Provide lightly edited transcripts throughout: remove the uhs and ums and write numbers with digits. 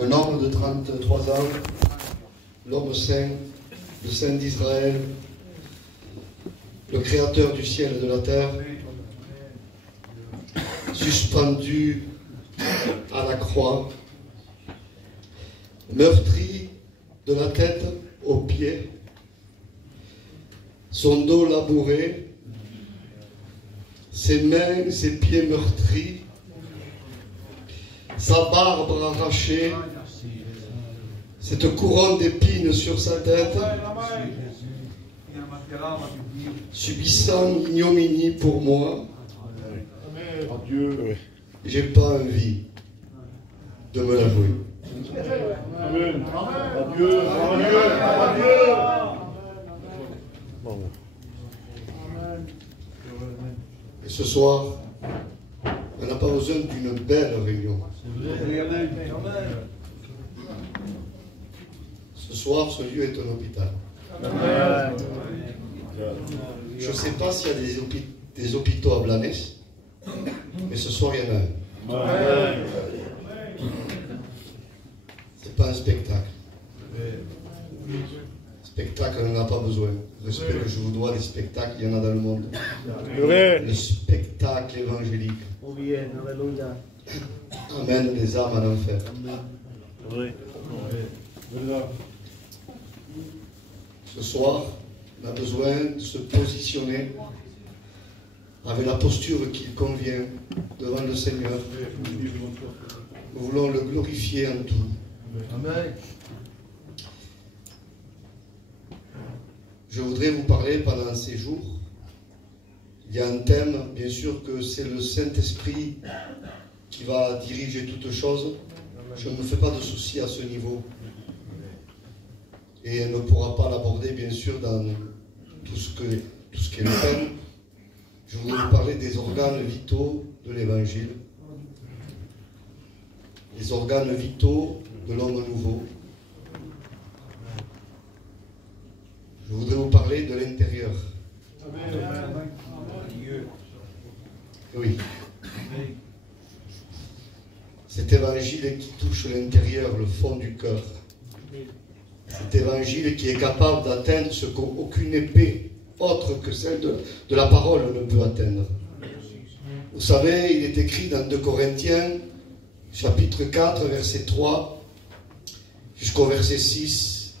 un homme de 33 ans, l'homme saint, le saint d'Israël, le créateur du ciel et de la terre, suspendu à la croix, meurtri de la tête aux pieds, son dos labouré, ses mains, ses pieds meurtris, sa barbe arrachée, cette couronne d'épines sur sa tête, subissant l'ignominie pour moi. J'ai pas envie de me l'avouer. Amen. Adieu. Adieu. Et ce soir, on n'a pas besoin d'une belle réunion. Ce soir, ce lieu est un hôpital. Je ne sais pas s'il y a des hôpitaux à Blanes, mais ce soir, il y en a un. Ce n'est pas un spectacle. Spectacle, on n'en a pas besoin. Respect que je vous dois, des spectacles, il y en a dans le monde. Les spectacles évangéliques amènent les âmes à l'enfer. Ce soir, on a besoin de se positionner avec la posture qui convient devant le Seigneur. Nous voulons le glorifier en tout. Amen. Je voudrais vous parler pendant ces jours. Il y a un thème, bien sûr que c'est le Saint-Esprit qui va diriger toutes choses. Je ne me fais pas de soucis à ce niveau. Et elle ne pourra pas l'aborder, bien sûr, dans tout ce qui est le thème. Je voudrais vous parler des organes vitaux de l'Évangile. Les organes vitaux de l'homme nouveau. Je voudrais vous parler de l'intérieur. Oui. Cet évangile qui touche l'intérieur, le fond du cœur. Cet évangile qui est capable d'atteindre ce qu'aucune épée autre que celle de la parole ne peut atteindre. Vous savez, il est écrit dans 2 Corinthiens, chapitre 4, verset 3, jusqu'au verset 6,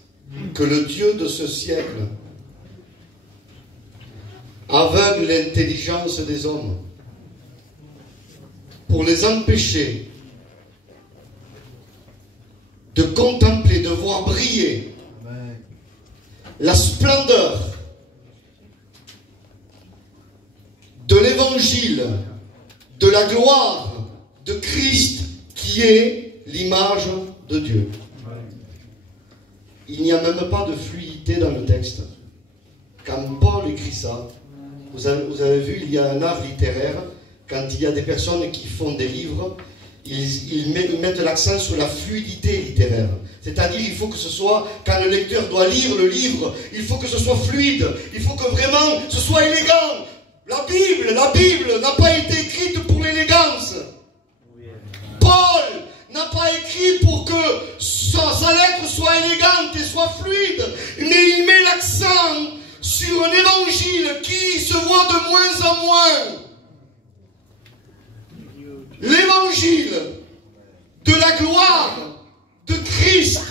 que le Dieu de ce siècle aveugle l'intelligence des hommes pour les empêcher de contempler, de voir briller la splendeur de l'évangile, de la gloire de Christ qui est l'image de Dieu. Il n'y a même pas de fluidité dans le texte. Quand Paul écrit ça, vous avez vu, il y a un art littéraire, quand il y a des personnes qui font des livres, ils mettent l'accent sur la fluidité littéraire. C'est-à-dire, il faut que ce soit, quand le lecteur doit lire le livre, il faut que ce soit fluide, il faut que vraiment ce soit élégant. La Bible n'a pas été écrite pour l'élégance. Paul n'a pas écrit pour que sa lettre soit élégante et soit fluide, mais il met l'accent sur un évangile qui se voit de moins en moins. L'évangile de la gloire de Christ,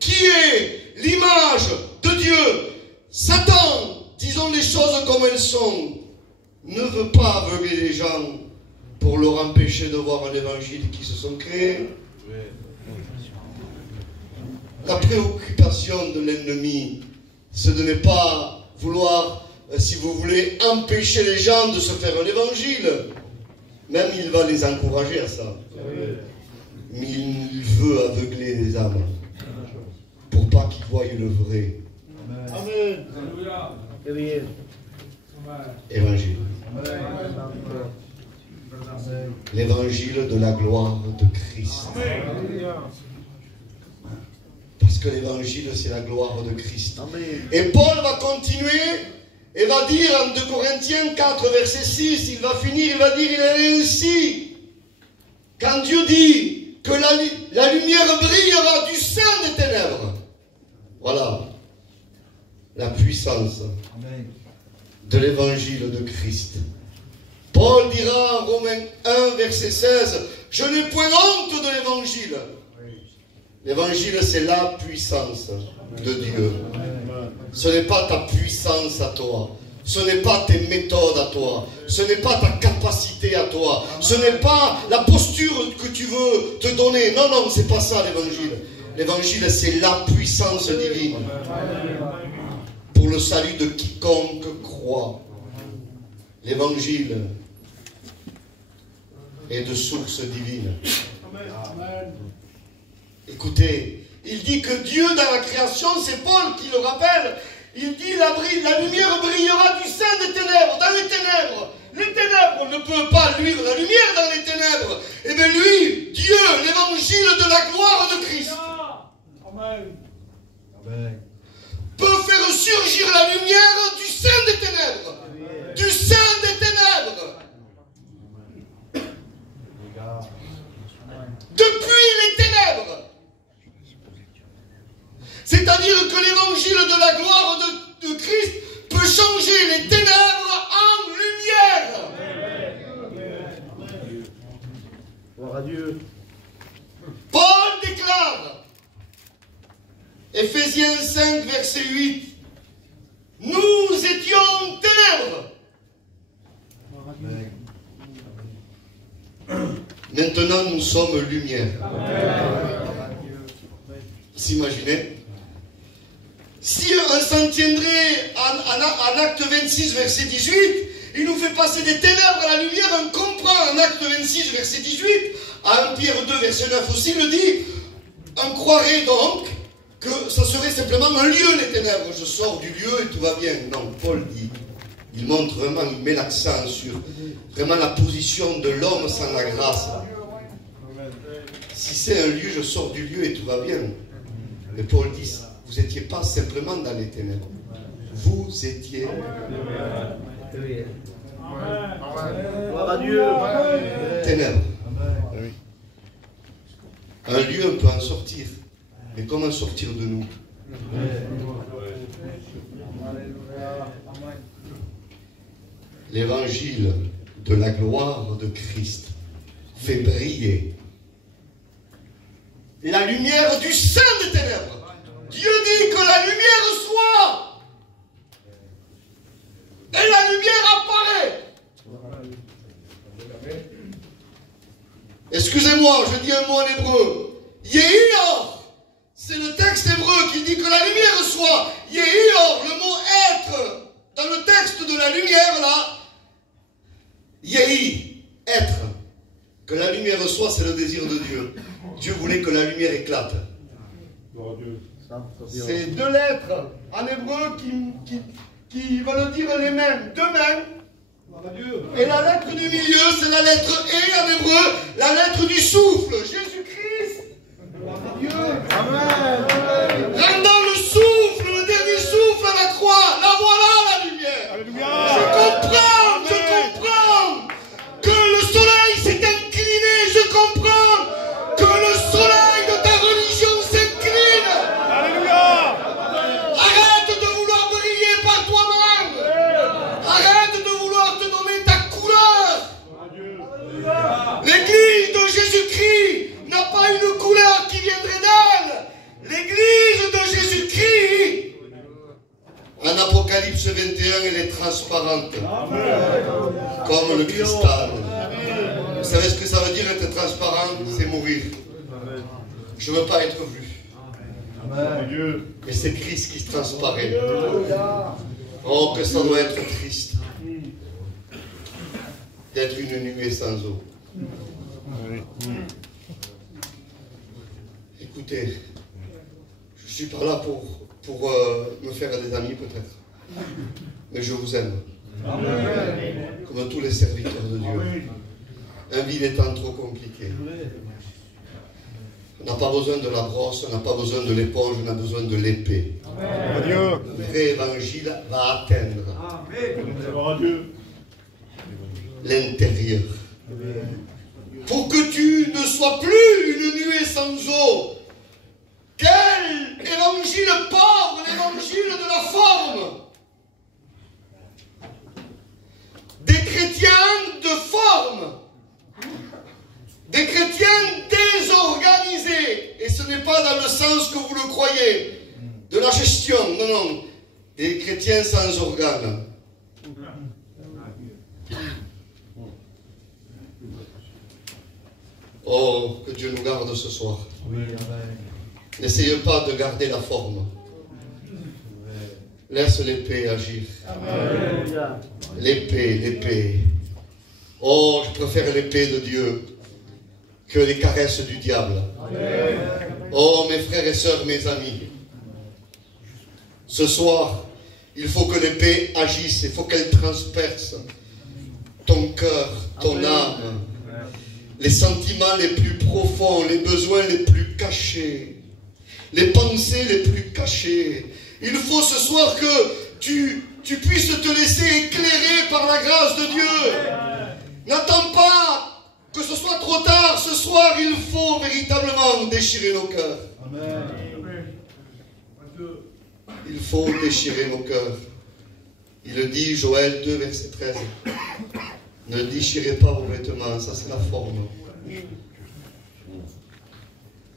qui est l'image de Dieu. Satan, disons les choses comme elles sont, ne veut pas aveugler les gens pour leur empêcher de voir un évangile qui se sont créés. La préoccupation de l'ennemi, c'est de ne pas vouloir, si vous voulez, empêcher les gens de se faire un évangile. Même il va les encourager à ça. Mais il veut aveugler les âmes pour pas qu'ils voient le vrai évangile. L'évangile de la gloire de Christ. Parce que l'évangile, c'est la gloire de Christ. Et Paul va continuer et va dire en 2 Corinthiens 4, verset 6, il va finir, il va dire, il est ainsi. Quand Dieu dit que La lumière brillera du sein des ténèbres. Voilà la puissance de l'évangile de Christ. Paul dira en Romains 1, verset 16, « Je n'ai point honte de l'évangile. » L'évangile, c'est la puissance de Dieu. Ce n'est pas ta puissance à toi. Ce n'est pas tes méthodes à toi. Ce n'est pas ta capacité à toi. Ce n'est pas la posture que tu veux te donner. Non, non, c'est pas ça l'évangile. L'évangile, c'est la puissance divine pour le salut de quiconque croit. L'évangile est de source divine. Écoutez, il dit que Dieu dans la création, c'est Paul qui le rappelle, il dit la lumière brillera du sein des ténèbres, dans les ténèbres. Les ténèbres ne peuvent pas luire la lumière dans les ténèbres. Et bien lui, Dieu, l'évangile de la gloire de Christ, peut faire surgir la lumière du sein des ténèbres. Du sein des ténèbres. Depuis les ténèbres. C'est-à-dire que l'évangile de la gloire de Christ peut changer les ténèbres en lumière. Gloire à Dieu. Paul déclare, Éphésiens 5, verset 8, « Nous étions ténèbres. Maintenant nous sommes lumière. » Vous imaginez? Si on s'en tiendrait en acte 26, verset 18, il nous fait passer des ténèbres à la lumière, on comprend en acte 26, verset 18, à 1 Pierre 2, verset 9 aussi, il le dit, on croirait donc que ça serait simplement un lieu, les ténèbres. Je sors du lieu et tout va bien. Non, Paul dit, il montre vraiment, il met l'accent sur vraiment la position de l'homme sans la grâce. Si c'est un lieu, je sors du lieu et tout va bien. Mais Paul dit, vous n'étiez pas simplement dans les ténèbres. Vous étiez... Gloire à Dieu. Ténèbres. Un lieu, on peut en sortir. Mais comment sortir de nous? L'évangile de la gloire de Christ fait briller la lumière du sein des ténèbres. Dieu dit que la lumière soit. Et la lumière apparaît. Excusez-moi, je dis un mot en hébreu. Yehior. C'est le texte hébreu qui dit que la lumière soit. Yehior, le mot être, dans le texte de la lumière, là. Yehi, être. Que la lumière soit, c'est le désir de Dieu. Dieu voulait que la lumière éclate. C'est deux lettres en hébreu qui veulent dire les mêmes. Deux mêmes. Et la lettre du milieu, c'est la lettre E en hébreu, la lettre du souffle. Jésus-Christ. Amen. Rendant le souffle, le dernier souffle à la croix. La voilà la lumière. Alléluia. Je comprends que le soleil s'est incliné. Je comprends que le soleil de ta religion s'incline. Alléluia. Arrête de vouloir briller par toi-même. Arrête de vouloir te donner ta couleur. L'église de Jésus-Christ n'a pas une couleur qui viendrait d'elle. L'église de Jésus-Christ, en Apocalypse 21, elle est transparente. Comme le cristal. Vous savez ce que ça veut dire être transparent? C'est mourir. Je ne veux pas être vu. Et c'est Christ qui transparaît. Oh, que ça doit être triste d'être une nuée sans eau. Écoutez, je suis pas là pour me faire des amis peut-être, mais je vous aime. Comme tous les serviteurs de Dieu. Un vie étant trop compliqué. On n'a pas besoin de la brosse, on n'a pas besoin de l'éponge, on a besoin de l'épée. Le vrai évangile va atteindre l'intérieur. pour que tu ne sois plus une nuée sans eau. Quel évangile pauvre, l'évangile de la forme. Des chrétiens de forme. Des chrétiens désorganisés. Et ce n'est pas dans le sens que vous le croyez, de la gestion, non, non. Des chrétiens sans organes. Oh, que Dieu nous garde ce soir. N'essayez pas de garder la forme. Laisse l'épée agir. L'épée, l'épée. Oh, je préfère l'épée de Dieu que les caresses du diable. Oh, mes frères et sœurs, mes amis. Ce soir, il faut que l'épée agisse. Il faut qu'elle transperce ton cœur, ton âme. Les sentiments les plus profonds, les besoins les plus cachés, les pensées les plus cachées. Il faut ce soir que tu puisses te laisser éclairer par la grâce de Dieu. N'attends pas que ce soit trop tard. Ce soir, il faut véritablement déchirer nos cœurs. Il faut déchirer nos cœurs. Il le dit, Joël 2, verset 13. Ne déchirez pas vos vêtements, ça c'est la forme.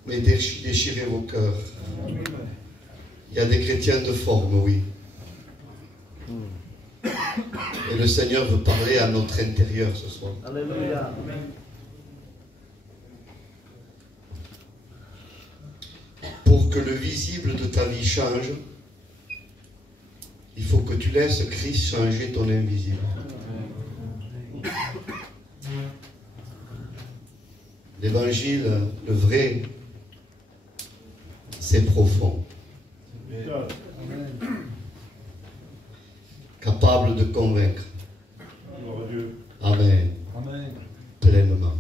Mais déchirez vos cœurs. Il y a des chrétiens de forme, oui. Et le Seigneur veut parler à notre intérieur ce soir. Alléluia. Pour que le visible de ta vie change, il faut que tu laisses Christ changer ton invisible. L'évangile, le vrai, c'est profond. Capable de convaincre. Amen. Pleinement.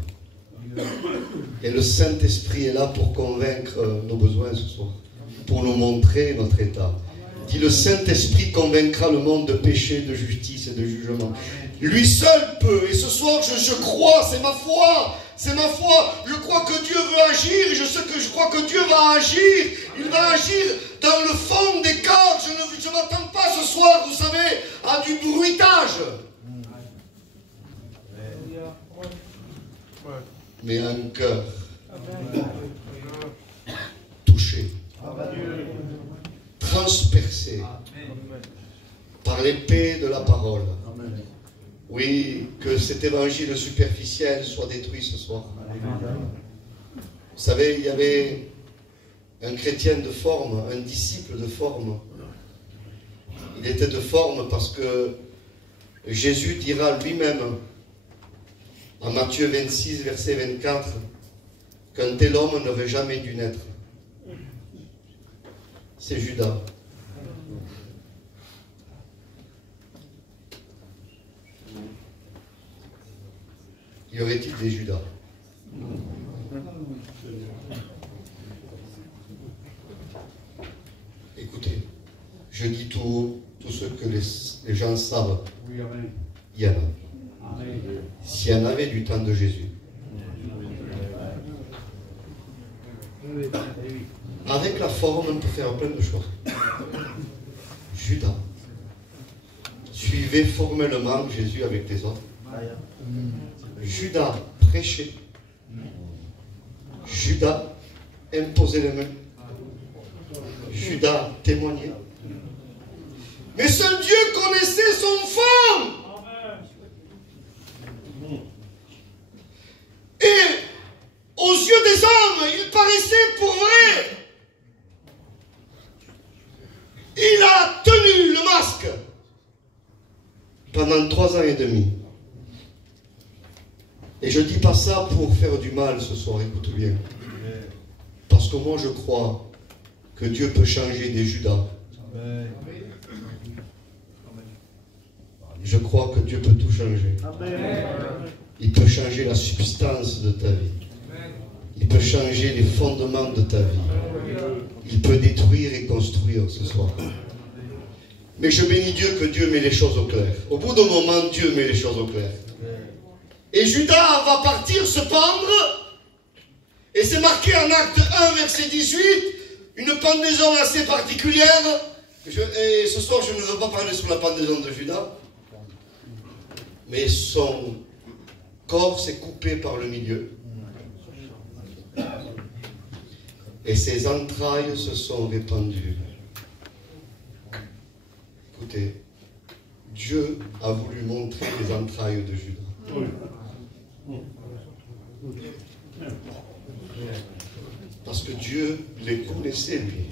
Et le Saint-Esprit est là pour convaincre nos besoins ce soir, pour nous montrer notre état. Il dit, le Saint-Esprit convaincra le monde de péché, de justice et de jugement. Lui seul peut. Et ce soir, je crois, c'est ma foi. C'est ma foi. Je crois que Dieu veut agir. Et je crois que Dieu va agir. Il va agir dans le fond des cœurs. Je ne m'attends pas ce soir, vous savez, à du bruitage. Mais un cœur touché, transpercé par l'épée de la parole. Oui, que cet évangile superficiel soit détruit ce soir. Vous savez, il y avait un chrétien de forme, un disciple de forme. Il était de forme parce que Jésus dira lui-même, en Matthieu 26, verset 24, qu'un tel homme n'aurait jamais dû naître. C'est Judas. Y aurait-il des Judas? Écoutez, je dis tout ce que les gens savent. Il y en a. S'il y en avait du temps de Jésus, avec la forme, on peut faire plein de choses. Judas suivait formellement Jésus avec les autres. Judas prêchait. Judas imposait les mains. Judas témoignait. Mais seul Dieu connaissait son fond. Et aux yeux des hommes, il paraissait pour vrai. Il a tenu le masque pendant 3 ans et demi. Et je ne dis pas ça pour faire du mal ce soir, écoute bien. Parce que moi je crois que Dieu peut changer des Judas. Je crois que Dieu peut tout changer. Il peut changer la substance de ta vie. Il peut changer les fondements de ta vie. Il peut détruire et construire ce soir. Mais je bénis Dieu que Dieu met les choses au clair. Au bout d'un moment, Dieu met les choses au clair. Et Judas va partir se pendre. Et c'est marqué en Acte 1, verset 18, une pendaison assez particulière. Et ce soir, je ne veux pas parler sur la pendaison de Judas. Mais son corps s'est coupé par le milieu. Et ses entrailles se sont répandues. Écoutez, Dieu a voulu montrer les entrailles de Judas. Parce que Dieu les connaissait, lui.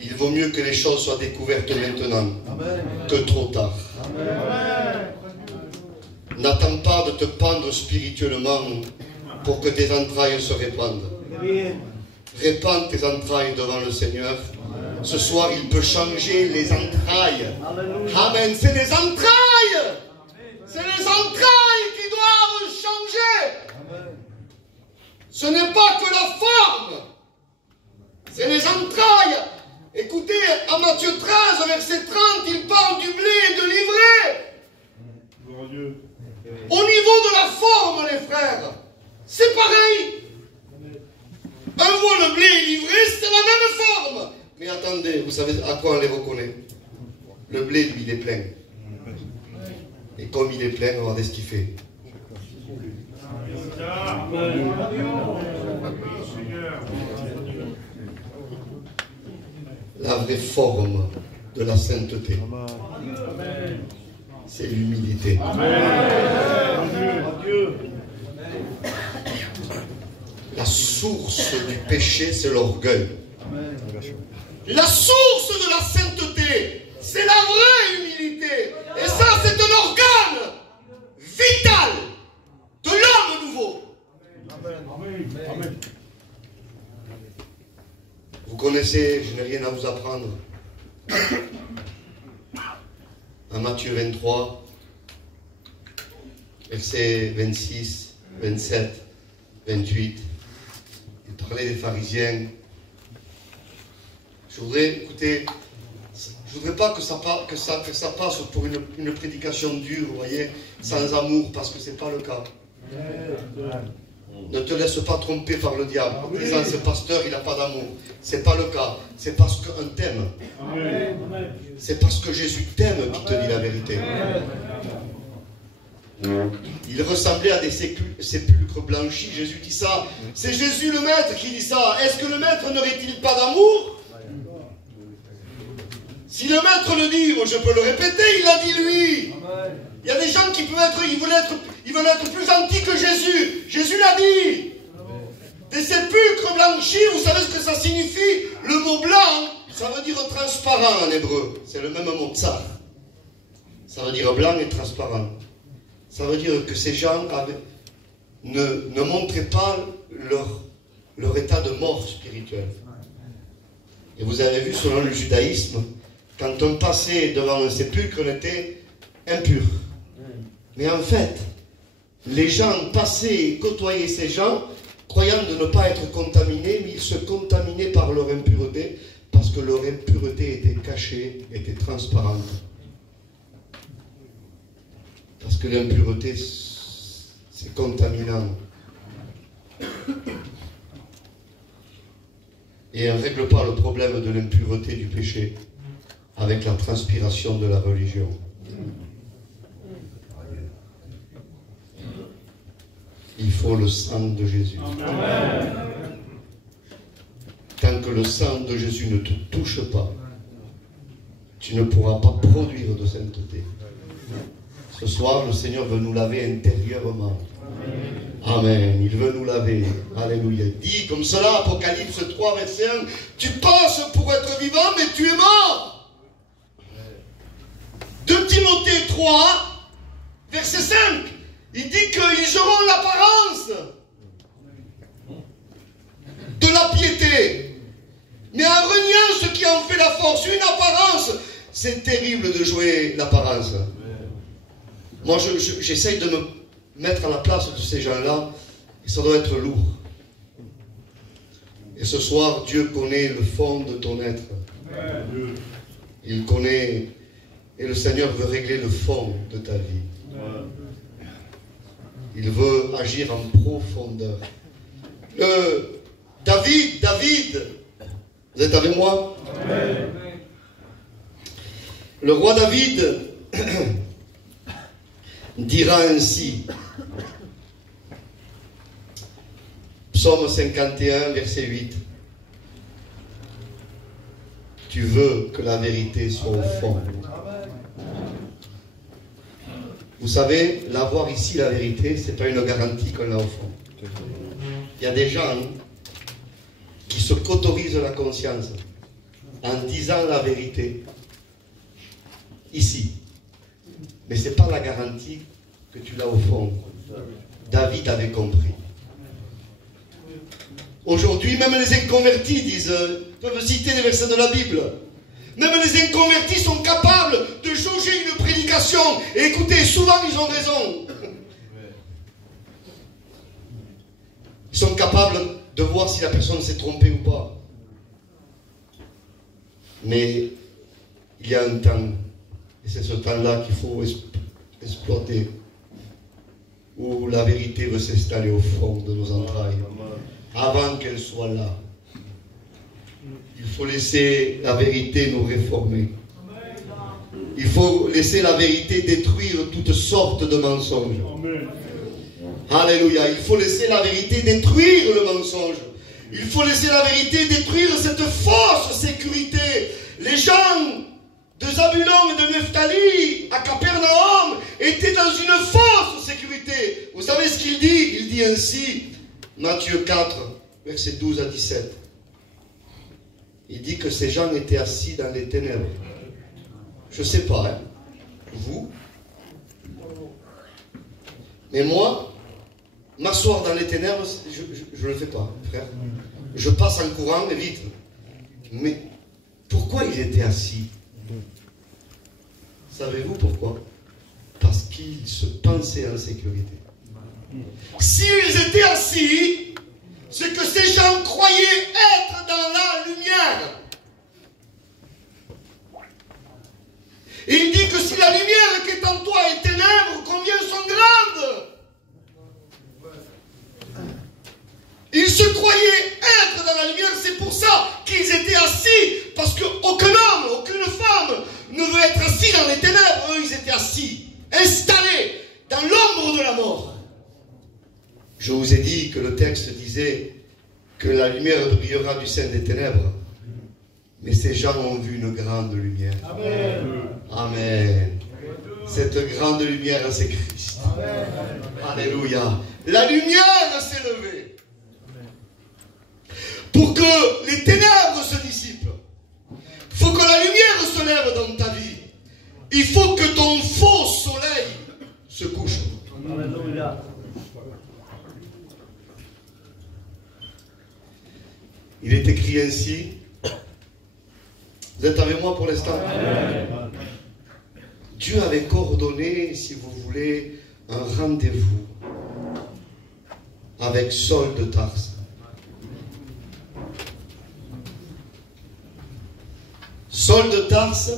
Il vaut mieux que les choses soient découvertes maintenant que trop tard. N'attends pas de te pendre spirituellement pour que tes entrailles se répandent. Répands tes entrailles devant le Seigneur. Ce soir, il peut changer les entrailles. Amen. C'est les entrailles. C'est les entrailles qui doivent changer. Ce n'est pas que la forme. C'est les entrailles. Écoutez, en Matthieu 13, verset 30, il parle du blé et de l'ivraie. Au niveau de la forme, les frères, c'est pareil. Un voit le blé et l'ivraie, c'est la même forme. Mais attendez, vous savez à quoi on les reconnaît? Le blé, lui, il est plein. Et comme il est plein, regardez ce qu'il fait. La vraie forme de la sainteté, c'est l'humilité. La source du péché, c'est l'orgueil. La source de la sainteté, c'est la vraie humilité. Et ça, c'est un organe vital de l'homme nouveau. Amen. Vous connaissez, je n'ai rien à vous apprendre. En Matthieu 23, versets 26, 27, 28, il parlait des pharisiens. Je voudrais, écoutez, je voudrais pas que ça passe pour une prédication dure, vous voyez, sans amour, parce que ce n'est pas le cas. Ne te laisse pas tromper par le diable en disant ce pasteur il n'a pas d'amour. C'est pas le cas. C'est parce qu'un t'aime. C'est parce que Jésus t'aime qu'il te dit la vérité. Il ressemblait à des sépulcres blanchis. Jésus dit ça. C'est Jésus le maître qui dit ça. Est-ce que le maître n'aurait-il pas d'amour? Si le maître le dit, moi je peux le répéter, il l'a dit lui. Il y a des gens qui peuvent être, ils veulent être plus gentils que Jésus. Jésus l'a dit. Des sépulcres blanchis, vous savez ce que ça signifie? Le mot blanc, ça veut dire transparent en hébreu. C'est le même mot tsar. Ça veut dire blanc et transparent. Ça veut dire que ces gens ne montraient pas leur état de mort spirituelle. Et vous avez vu, selon le judaïsme, quand on passait devant un sépulcre, on était impur. Mais en fait, les gens passaient et côtoyaient ces gens, croyant de ne pas être contaminés, mais ils se contaminaient par leur impureté, parce que leur impureté était cachée, était transparente. Parce que l'impureté, c'est contaminant. Et on ne règle pas le problème de l'impureté du péché avec la transpiration de la religion. Il faut le sang de Jésus. Amen. Tant que le sang de Jésus ne te touche pas, tu ne pourras pas produire de sainteté. Ce soir, le Seigneur veut nous laver intérieurement. Amen. Il veut nous laver. Alléluia. Dit comme cela, Apocalypse 3, verset 1, tu passes pour être vivant, mais tu es mort. 2 Timothée 3, verset 5, il dit qu'ils auront l'apparence de la piété, mais en reniant ce qui en fait la force, une apparence. C'est terrible de jouer l'apparence. Moi, j'essaye de me mettre à la place de ces gens-là, et ça doit être lourd. Et ce soir, Dieu connaît le fond de ton être. Il connaît, et le Seigneur veut régler le fond de ta vie. Il veut agir en profondeur. David, vous êtes avec moi? Amen. Le roi David dira ainsi, Psaume 51, verset 8, tu veux que la vérité soit au fond. Vous savez, l'avoir ici, la vérité, ce n'est pas une garantie qu'on l'a au fond. Il y a des gens qui se qu'autorisent la conscience en disant la vérité ici. Mais ce n'est pas la garantie que tu l'as au fond. David avait compris. Aujourd'hui, même les inconvertis peuvent citer des versets de la Bible. Même les inconvertis sont capables de jauger une prédication. Et écoutez, souvent ils ont raison. Ils sont capables de voir si la personne s'est trompée ou pas. Mais il y a un temps, et c'est ce temps-là qu'il faut exploiter, où la vérité veut s'installer au fond de nos entrailles, avant qu'elle soit là. Il faut laisser la vérité nous réformer. Il faut laisser la vérité détruire toutes sortes de mensonges. Alléluia. Il faut laisser la vérité détruire le mensonge. Il faut laisser la vérité détruire cette fausse sécurité. Les gens de Zabulon et de Nephtali à Capernaum étaient dans une fausse sécurité. Vous savez ce qu'il dit? Il dit ainsi, Matthieu 4, versets 12 à 17. Il dit que ces gens étaient assis dans les ténèbres. Je ne sais pas, hein? Vous? Mais moi, m'asseoir dans les ténèbres, je ne le fais pas, frère. Je passe en courant, mais vite. Mais pourquoi ils étaient assis? Savez-vous pourquoi? Parce qu'ils se pensaient en sécurité. S'ils étaient assis, c'est que ces gens croyaient être dans la lumière. Et il dit que si la lumière qui est en toi est ténèbres, combien sont grandes? Ils se croyaient être dans la lumière, c'est pour ça qu'ils étaient assis, parce qu'aucun homme, aucune femme ne veut être assis dans les ténèbres. Eux, ils étaient assis, installés dans l'ombre de la mort. Je vous ai dit que le texte disait que la lumière brillera du sein des ténèbres. Mais ces gens ont vu une grande lumière. Amen. Amen. Cette grande lumière, c'est Christ. Amen. Alléluia. La lumière s'est levée. Pour que les ténèbres se dissipent, il faut que la lumière se lève dans ta vie. Il faut que ton faux soleil se couche. Alléluia. Il est écrit ainsi. Vous êtes avec moi pour l'instant? Dieu avait coordonné, si vous voulez, un rendez-vous avec Saul de Tarse. Saul de Tarse,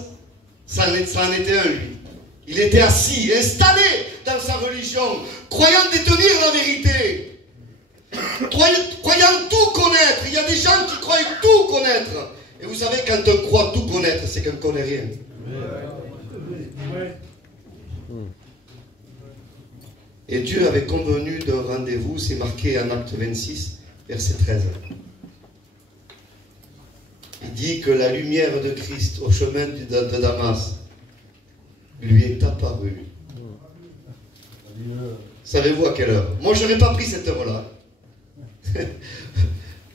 ça en était un, lui. Il était assis, installé dans sa religion, croyant détenir la vérité, croyant tout connaître. Il y a des gens qui croient tout connaître. Et vous savez, quand on croit tout connaître, c'est qu'on ne connaît rien. Et Dieu avait convenu d'un rendez-vous, c'est marqué en Acte 26, verset 13. Il dit que la lumière de Christ au chemin de Damas lui est apparue. Savez-vous à quelle heure? Moi, je n'aurais pas pris cette heure-là.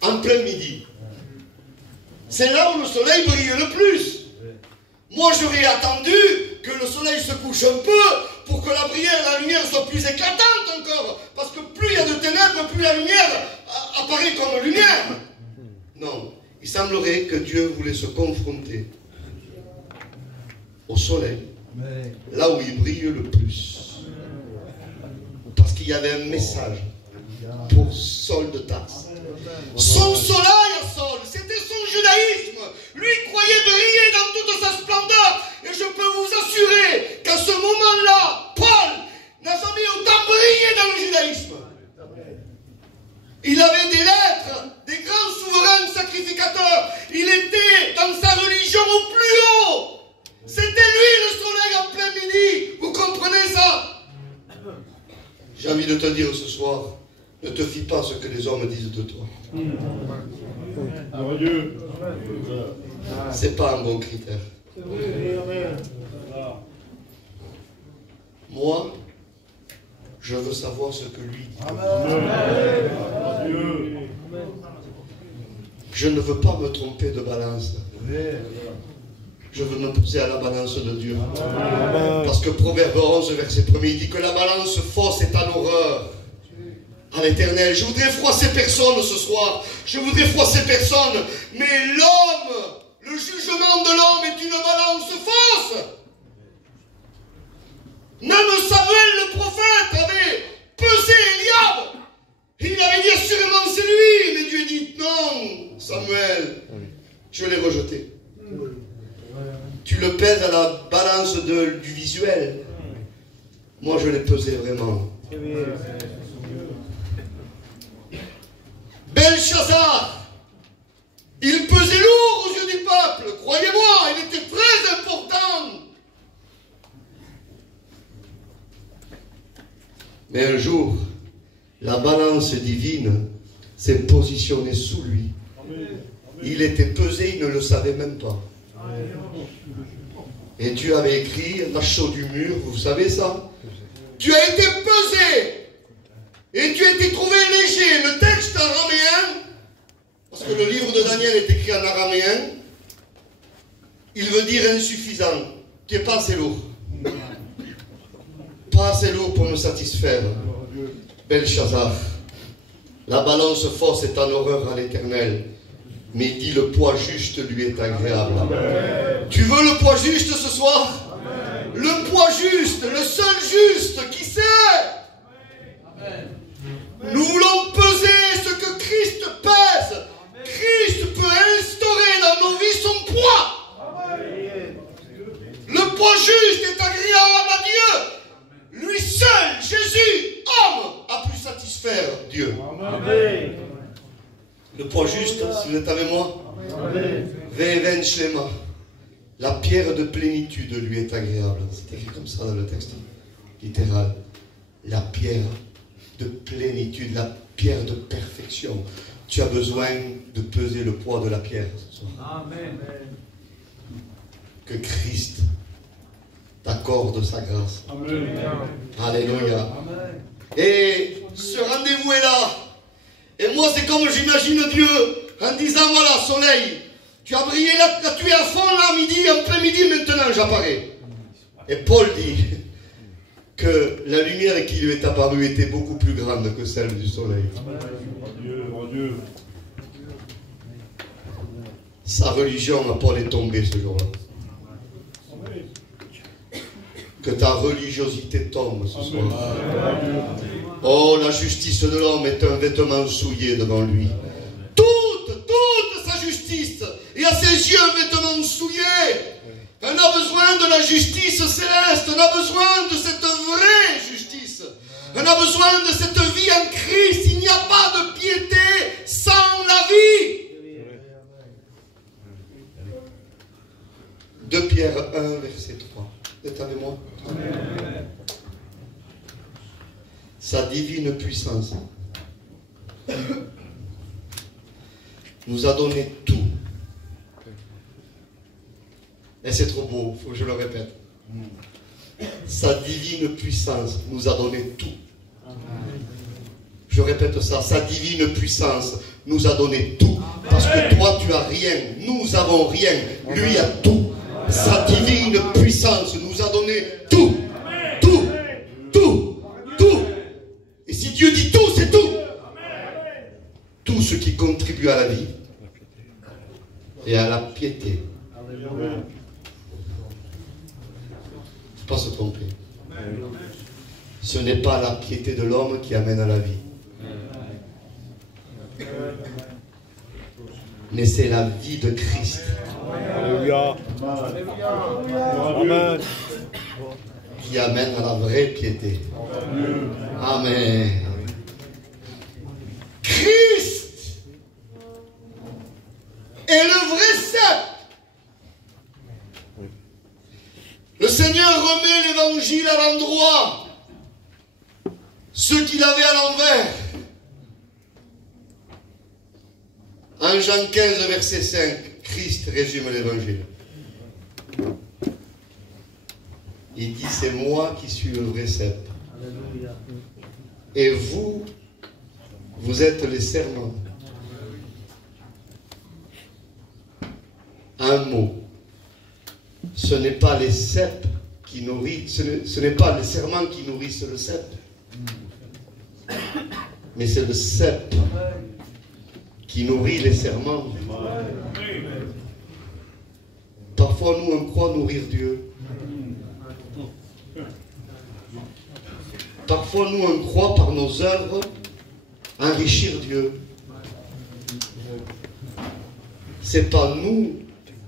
En plein midi. C'est là où le soleil brille le plus. Moi, j'aurais attendu que le soleil se couche un peu pour que la lumière soit plus éclatante encore. Parce que plus il y a de ténèbres, plus la lumière apparaît comme lumière. Non. Il semblerait que Dieu voulait se confronter au soleil, là où il brille le plus. Parce qu'il y avait un message pour Saul de Tarse. Son soleil à Saul, c'était son judaïsme. Lui croyait briller dans toute sa splendeur. Et je peux vous assurer qu'à ce moment-là, Paul dans le judaïsme. Il avait des lettres, des grands souverains sacrificateurs. Il était dans sa religion au plus haut. C'était lui le soleil en plein midi. Vous comprenez ça? J'ai envie de te dire ce soir, ne te fie pas à ce que les hommes disent de toi. C'est pas un bon critère. Moi, je veux savoir ce que lui dit. Je ne veux pas me tromper de balance. Je veux me poser à la balance de Dieu. Parce que Proverbe 11, verset 1, il dit que la balance fausse est en horreur à l'Éternel. Je voudrais froisser personne ce soir. Je voudrais froisser personne. Mais l'homme, le jugement de l'homme est une balance fausse. Même Samuel le prophète avait pesé Eliab. Il avait dit assurément c'est lui. Mais Dieu dit non, Samuel, je l'ai rejeté. Tu le pèses à la balance du visuel. Moi je l'ai pesé vraiment. Belshazzar, il pesait lourd aux yeux du peuple. Croyez-moi, il était très important. Mais un jour, la balance divine s'est positionnée sous lui. Il était pesé, il ne le savait même pas. Et Dieu avait écrit, l'achot du mur, vous savez ça? Tu as été pesé et tu as été trouvé léger. Le texte araméen, parce que le livre de Daniel est écrit en araméen, il veut dire insuffisant. Tu n'es pas assez lourd. Pas assez lourd pour me satisfaire. Belshazzar, la balance fausse est en horreur à l'Éternel, mais il dit le poids juste lui est agréable. Amen. Tu veux le poids juste ce soir? Amen. Le poids juste, le seul juste, qui sait? Amen. Nous voulons peser ce que Christ pèse. Amen. Christ peut instaurer dans nos vies son poids. Amen. Le poids juste est agréable à Dieu. Lui seul, Jésus, homme, a pu satisfaire Dieu. Amen. Le poids juste, si vous êtes avec moi, Ve'even Shlema, la pierre de plénitude lui est agréable. C'est écrit comme ça dans le texte, littéral. La pierre de plénitude, la pierre de perfection. Tu as besoin de peser le poids de la pierre ce soir. Amen. Que Christ t'accorde sa grâce. Amen. Alléluia. Amen. Et ce rendez-vous est là. Et moi, c'est comme j'imagine Dieu en disant, voilà, soleil, tu as brillé là, tu es à fond là, midi, en plein midi, maintenant j'apparais. Et Paul dit que la lumière qui lui est apparue était beaucoup plus grande que celle du soleil. Mon Dieu. Sa religion, Paul est tombé ce jour-là. Que ta religiosité tombe ce soir. Oh, la justice de l'homme est un vêtement souillé devant lui. Toute sa justice est à ses yeux un vêtement souillé. On a besoin de la justice céleste. On a besoin de cette vraie justice. On a besoin de cette vie en Christ. Il n'y a pas de piété sans la vie. 2 Pierre 1, verset 3. Vous êtes avec moi? Amen. Sa divine puissance nous a donné tout. Et c'est trop beau, il faut que je le répète. Sa divine puissance nous a donné tout. Je répète ça, sa divine puissance nous a donné tout. Parce que toi tu as rien, nous avons rien, lui a tout. Sa divine puissance nous a donné tout. Tout. Tout. Tout. Et si Dieu dit tout, c'est tout. Tout ce qui contribue à la vie et à la piété. Il ne faut pas se tromper. Ce n'est pas la piété de l'homme qui amène à la vie. Mais c'est la vie de Christ. Alléluia. Amen. Qui amène à la vraie piété. Amen. Christ est le vrai cep. Le Seigneur remet l'évangile à l'endroit. Ce qu'il avait à l'envers. 1 Jean 15, verset 5, Christ résume l'évangile. Il dit, c'est moi qui suis le vrai cep. Et vous, vous êtes les serments. Un mot. Ce n'est pas les ceps qui nourrissent, ce n'est pas les serments qui nourrissent le cep. Mais c'est le cep qui nourrit les serments. Parfois, nous, on croit nourrir Dieu. Parfois, nous, on croit par nos œuvres enrichir Dieu. C'est pas nous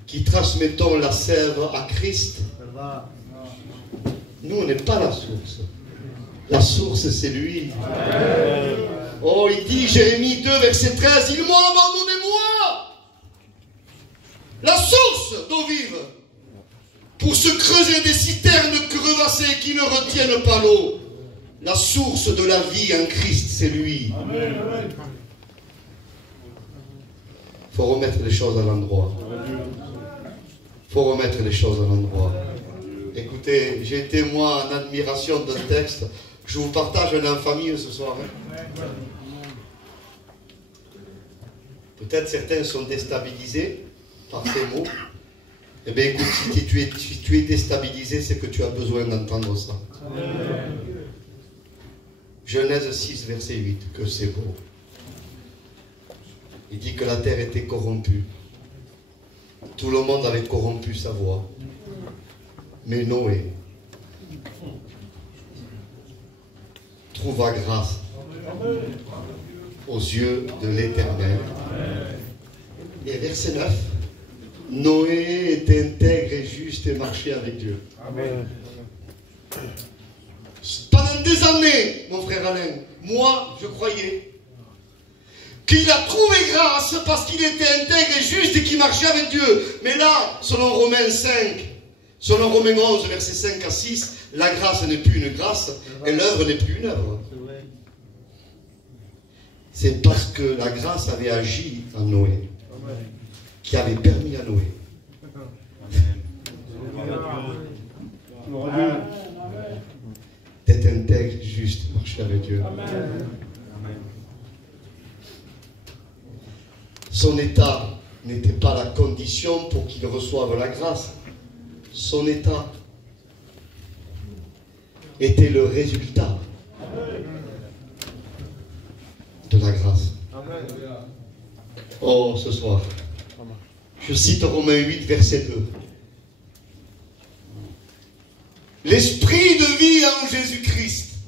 qui transmettons la sève à Christ. Nous, on n'est pas la source. La source, c'est lui. Oh, il dit, Jérémie 2, verset 13, ils m'ont abandonné, moi, la source d'eau vive, pour se creuser des citernes crevassées qui ne retiennent pas l'eau. La source de la vie en Christ, c'est lui. Il faut remettre les choses à l'endroit. Il faut remettre les choses à l'endroit. Écoutez, j'ai été moi en admiration d'un texte. Je vous partage en famille ce soir. Peut-être certains sont déstabilisés par ces mots. Eh bien écoute, si tu es déstabilisé, c'est que tu as besoin d'entendre ça. Genèse 6, verset 8, que c'est beau. Il dit que la terre était corrompue. Tout le monde avait corrompu sa voix. Mais Noé trouva grâce aux yeux de l'Éternel. Et verset 9, Noé était intègre et juste et marchait avec Dieu. Amen. Pendant des années, mon frère Alain, moi, je croyais qu'il a trouvé grâce parce qu'il était intègre et juste et qu'il marchait avec Dieu. Mais là, selon Romains 5, selon Romains 11, versets 5 à 6, la grâce n'est plus une grâce et l'œuvre n'est plus une œuvre. C'est parce que la grâce avait agi en Noé, qui avait permis à Noé d'être intègre, juste, marcher avec Dieu. Son état n'était pas la condition pour qu'il reçoive la grâce. Son état était le résultat de la grâce. Oh, ce soir, je cite Romains 8, verset 2. L'esprit de vie en Jésus-Christ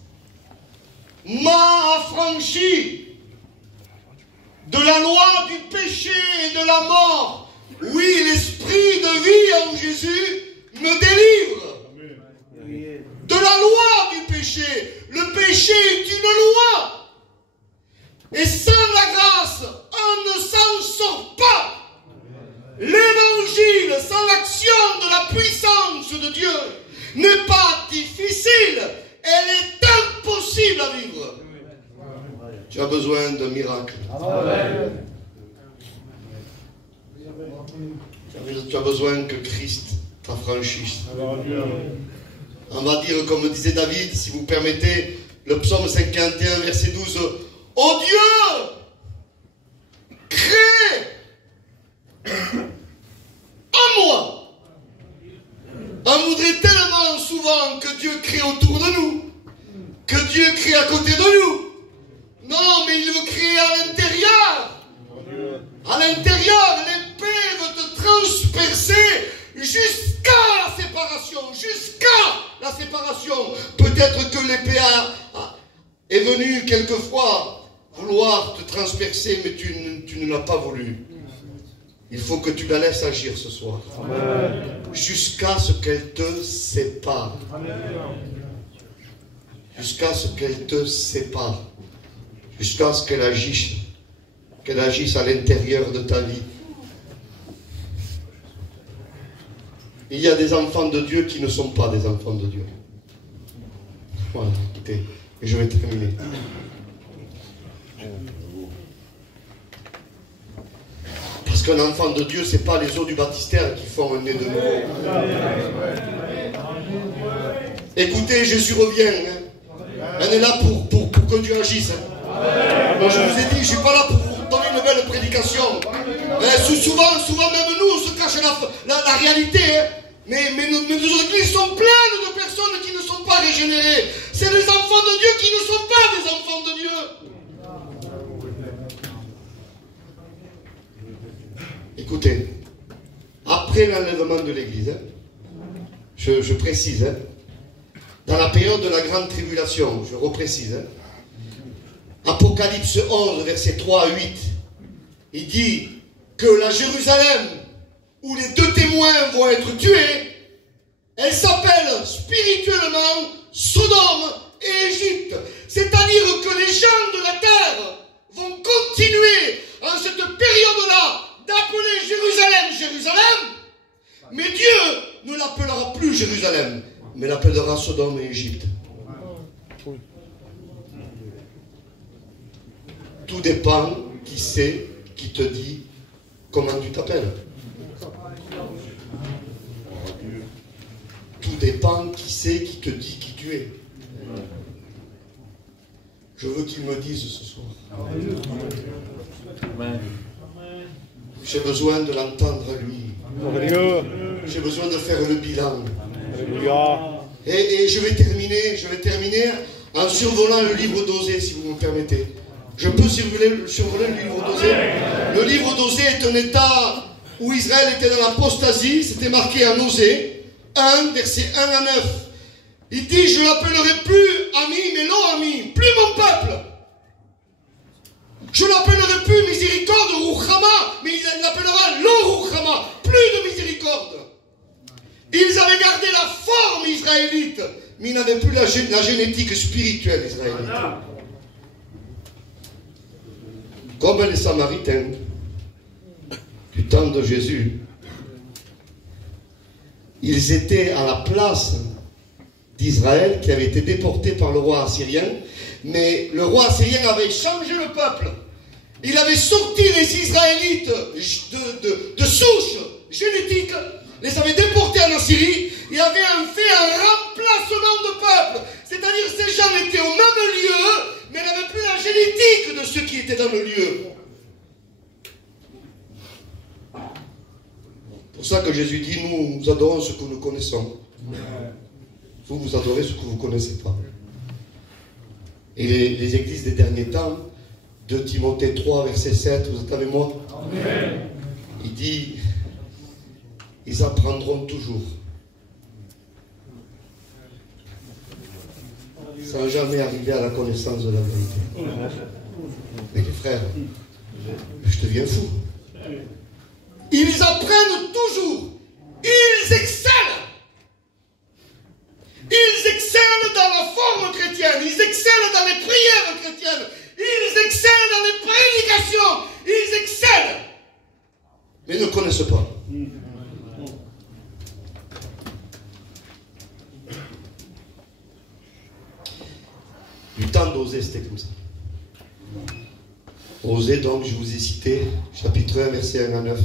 m'a affranchi de la loi du péché et de la mort. Oui, l'esprit de vie en Jésus me délivre de la loi du péché. Le péché est une loi. Et sans la grâce, on ne s'en sort pas. L'évangile, sans l'action de la puissance de Dieu, n'est pas difficile. Elle est impossible à vivre. Tu as besoin d'un miracle. Tu as besoin que Christ t'affranchisse. On va dire, comme disait David, si vous permettez, le psaume 51, verset 12. Ô Dieu, crée en moi. On voudrait tellement souvent que Dieu crée autour de nous, que Dieu crée à côté de nous. Non, mais il veut créer à l'intérieur. À l'intérieur, l'épée veut te transpercer jusqu'à la séparation. Jusqu'à la séparation. Peut-être que l'épée est venue quelquefois vouloir te transpercer, mais tu ne l'as pas voulu. Il faut que tu la laisses agir ce soir. Jusqu'à ce qu'elle te sépare. jusqu'à ce qu'elle te sépare, jusqu'à ce qu'elle agisse à l'intérieur de ta vie. Il y a des enfants de Dieu qui ne sont pas des enfants de Dieu. Voilà, écoutez, et je vais terminer. Parce qu'un enfant de Dieu, ce n'est pas les eaux du baptistère qui font un nez de nouveau. Écoutez, Jésus revient. Elle est là pour que Dieu agisse. Moi, je vous ai dit, je ne suis pas là pour vous donner une belle prédication. Souvent même nous, on se cache la réalité. Mais nos églises sont pleines de personnes qui ne sont pas régénérées. C'est les enfants de Dieu qui ne sont pas des enfants de Dieu. Écoutez, après l'enlèvement de l'église, je précise, dans la période de la grande tribulation, je reprécise, Apocalypse 11, versets 3 à 8, il dit que la Jérusalem où les deux témoins vont être tués, elle s'appelle spirituellement Sodome et Égypte. C'est-à-dire que les gens de la terre vont continuer en cette période-là d'appeler Jérusalem, Jérusalem, mais Dieu ne l'appellera plus Jérusalem, mais l'appellera Sodome et Égypte. Tout dépend qui c'est qui te dit comment tu t'appelles. Tout dépend qui c'est qui te dit qui tu es. Je veux qu'il me dise ce soir. J'ai besoin de l'entendre lui. J'ai besoin de faire le bilan. Et je vais terminer en survolant le livre d'Osée, si vous me permettez. Je peux survoler le livre d'Osée. Le livre d'Osée est un état où Israël était dans l'apostasie. C'était marqué en Osée 1, versets 1 à 9. Il dit, je l'appellerai plus ami, mais lo-ami, plus mon peuple. Je l'appellerai plus miséricorde, Ruchama, mais il l'appellera lo-Ruchama, plus de miséricorde. Ils avaient gardé la forme israélite, mais ils n'avaient plus la génétique spirituelle israélite. Comme les Samaritains du temps de Jésus, ils étaient à la place d'Israël qui avait été déporté par le roi assyrien, mais le roi assyrien avait changé le peuple. Il avait sorti les Israélites de souche génétique, les avait déportés en Assyrie et avait fait un remplacement de peuple. C'est-à-dire que ces gens étaient au même lieu, mais n'avaient plus la génétique de ceux qui étaient dans le lieu. C'est pour ça que Jésus dit, nous adorons ce que nous connaissons. Vous adorez ce que vous ne connaissez pas. Et les églises des derniers temps, 2 Timothée 3, verset 7, vous êtes avec moi? Amen. Il dit, ils apprendront toujours, sans jamais arriver à la connaissance de la vérité. Mais les frères, je deviens fou. Ils apprennent toujours, ils excellent. Ils excellent dans la forme chrétienne, ils excellent dans les prières chrétiennes, ils excellent dans les prédications, ils excellent, mais ne connaissent pas. Du temps d'Osée, c'était comme ça. Osée, donc, je vous ai cité, chapitre 1, verset 1 à 9.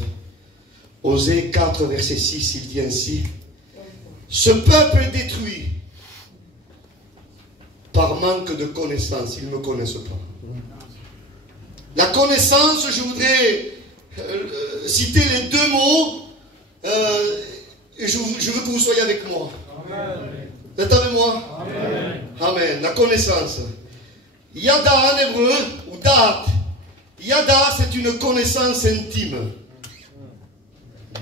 Osée 4, verset 6, il dit ainsi, « Ce peuple est détruit par manque de connaissance. » Ils ne me connaissent pas. La connaissance, je voudrais citer les 2 mots, et je veux que vous soyez avec moi. Vous êtes avec moi? Amen. Amen. La connaissance. Yada en hébreu, ou da'at. Yada, c'est une connaissance intime.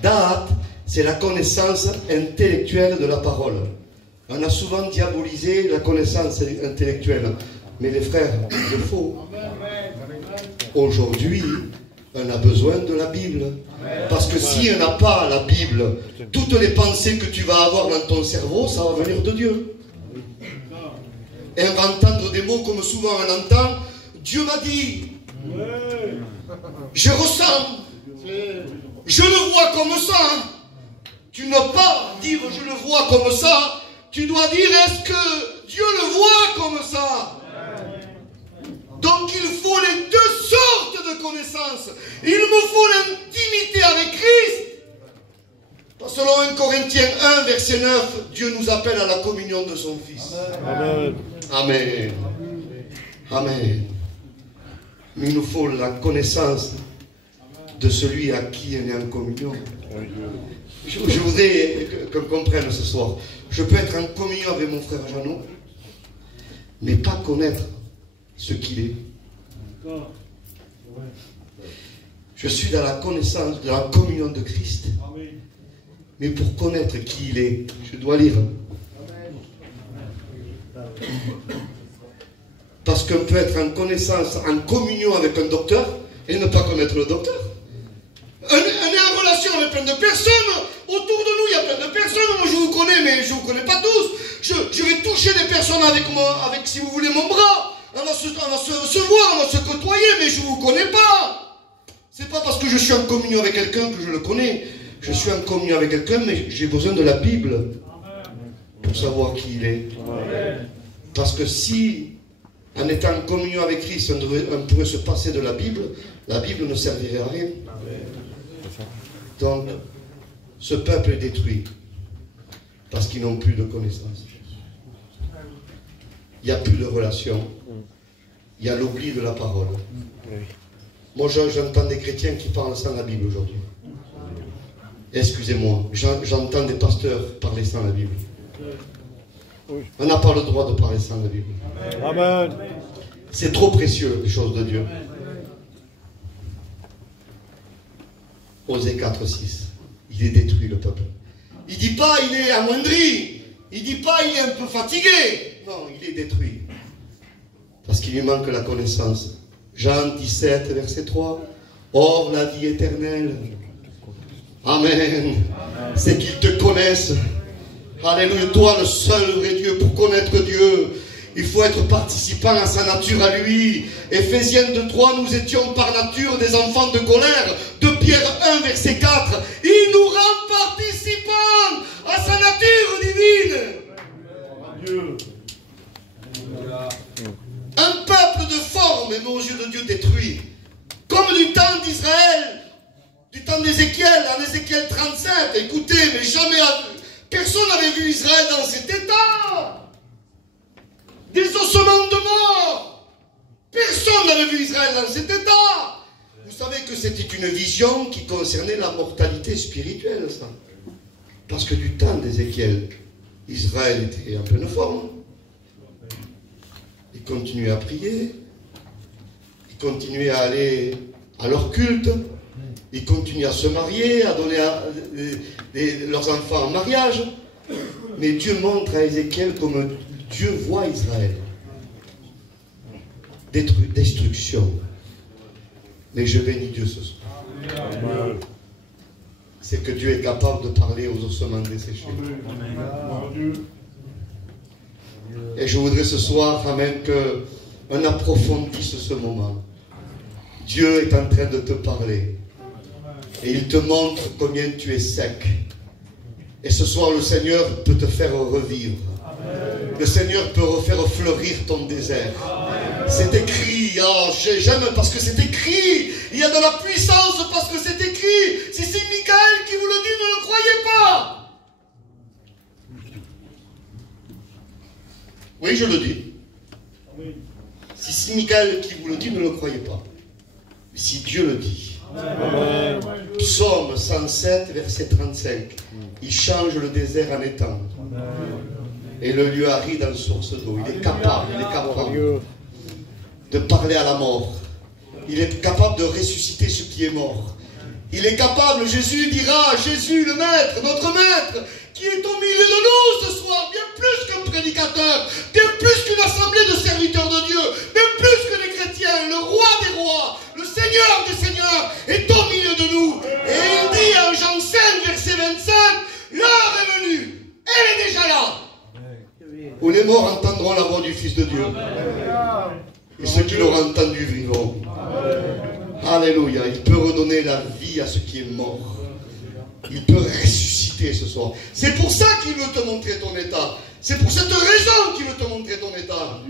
Da'at, c'est la connaissance intellectuelle de la parole. On a souvent diabolisé la connaissance intellectuelle. Mais les frères, c'est faux. Aujourd'hui, on a besoin de la Bible. Parce que si on n'a pas la Bible, toutes les pensées que tu vas avoir dans ton cerveau, ça va venir de Dieu. et on va entendre des mots comme souvent on entend. Dieu m'a dit, je ressens, je le vois comme ça. Tu ne peux pas dire je le vois comme ça. Tu dois dire est-ce que Dieu le voit comme ça? Donc il faut les deux sortes de connaissances. Il me faut l'intimité avec Christ. Selon 1 Corinthiens 1, verset 9, Dieu nous appelle à la communion de son Fils. Amen. Amen. Amen. Mais il nous faut la connaissance de celui à qui on est en communion. Je voudrais qu'on comprenne ce soir. Je peux être en communion avec mon frère Jeannot, mais pas connaître ce qu'il est. Je suis dans la connaissance de la communion de Christ. Mais pour connaître qui il est, je dois lire. Parce qu'on peut être en connaissance, en communion avec un docteur et ne pas connaître le docteur. On est en relation avec plein de personnes. Autour de nous, il y a plein de personnes. Moi, je vous connais, mais je ne vous connais pas tous. Je vais toucher des personnes avec, si vous voulez, mon bras. On va se voir, on va se côtoyer, mais je ne vous connais pas. C'est pas parce que je suis en communion avec quelqu'un que je le connais. Je suis en communion avec quelqu'un, mais j'ai besoin de la Bible pour savoir qui il est. Parce que si, en étant en communion avec Christ, on pourrait se passer de la Bible ne servirait à rien. Donc, ce peuple est détruit parce qu'ils n'ont plus de connaissances. Il n'y a plus de relation. Il y a l'oubli de la parole. Moi, j'entends des chrétiens qui parlent sans la Bible aujourd'hui. Excusez-moi, j'entends des pasteurs parler sans la Bible. On n'a pas le droit de parler sans la Bible. Amen. C'est trop précieux, les choses de Dieu. Osée 4, 6. Il est détruit, le peuple. Il ne dit pas il est amoindri. Il ne dit pas il est un peu fatigué. Non, il est détruit. Parce qu'il lui manque la connaissance. Jean 17, verset 3. Or, la vie éternelle. Amen. C'est qu'ils te connaissent. Alléluia. Toi, le seul vrai Dieu, pour connaître Dieu, il faut être participant à sa nature à lui. Éphésiens 2:3, nous étions par nature des enfants de colère. De Pierre 1, verset 4. Il nous rend participants à sa nature divine. Dieu. Un peuple de forme, mais aux yeux de Dieu détruit. Comme du temps d'Israël, du temps d'Ézéchiel, en Ézéchiel 37. Écoutez, mais jamais personne n'avait vu Israël dans cet état. Des ossements de mort. Personne n'avait vu Israël dans cet état. Vous savez que c'était une vision qui concernait la mortalité spirituelle, ça. Parce que du temps d'Ézéchiel, Israël était en pleine forme. Ils continuaient à prier. Ils continuaient à aller à leur culte. Ils continuaient à se marier, à donner leurs enfants en mariage. Mais Dieu montre à Ézéchiel comme Dieu voit Israël. Destruction. Mais je bénis Dieu ce soir. C'est que Dieu est capable de parler aux ossements desséchés. Et je voudrais ce soir, amen, qu'on approfondisse ce moment. Dieu est en train de te parler. Et il te montre combien tu es sec. Et ce soir, le Seigneur peut te faire revivre. Le Seigneur peut refaire fleurir ton désert. C'est écrit. Oh, j'aime parce que c'est écrit. Il y a de la puissance parce que c'est écrit. Si c'est Michael qui vous le dit, ne le croyez pas. Oui, je le dis. Si c'est Michael qui vous le dit, ne le croyez pas. Mais si Dieu le dit. Amen. Psaume 107, verset 35. Il change le désert en étang. Et le lieu aride en source d'eau. Il est capable de parler à la mort. Il est capable de ressusciter ce qui est mort. Il est capable, Jésus dira, Jésus le Maître, notre Maître, qui est au milieu de nous ce soir, bien plus qu'un prédicateur, bien plus qu'une assemblée de serviteurs de Dieu, bien plus que les chrétiens, le roi des rois, le Seigneur des seigneurs est au milieu de nous. Et il dit en Jean 5, verset 25, l'heure est venue, elle est déjà là, où les morts entendront la voix du Fils de Dieu. Et ceux qui l'auront entendu vivront. Alléluia. Il peut redonner la vie à ce qui est mort. Il peut ressusciter ce soir. C'est pour ça qu'il veut te montrer ton état. C'est pour cette raison qu'il veut te montrer ton état.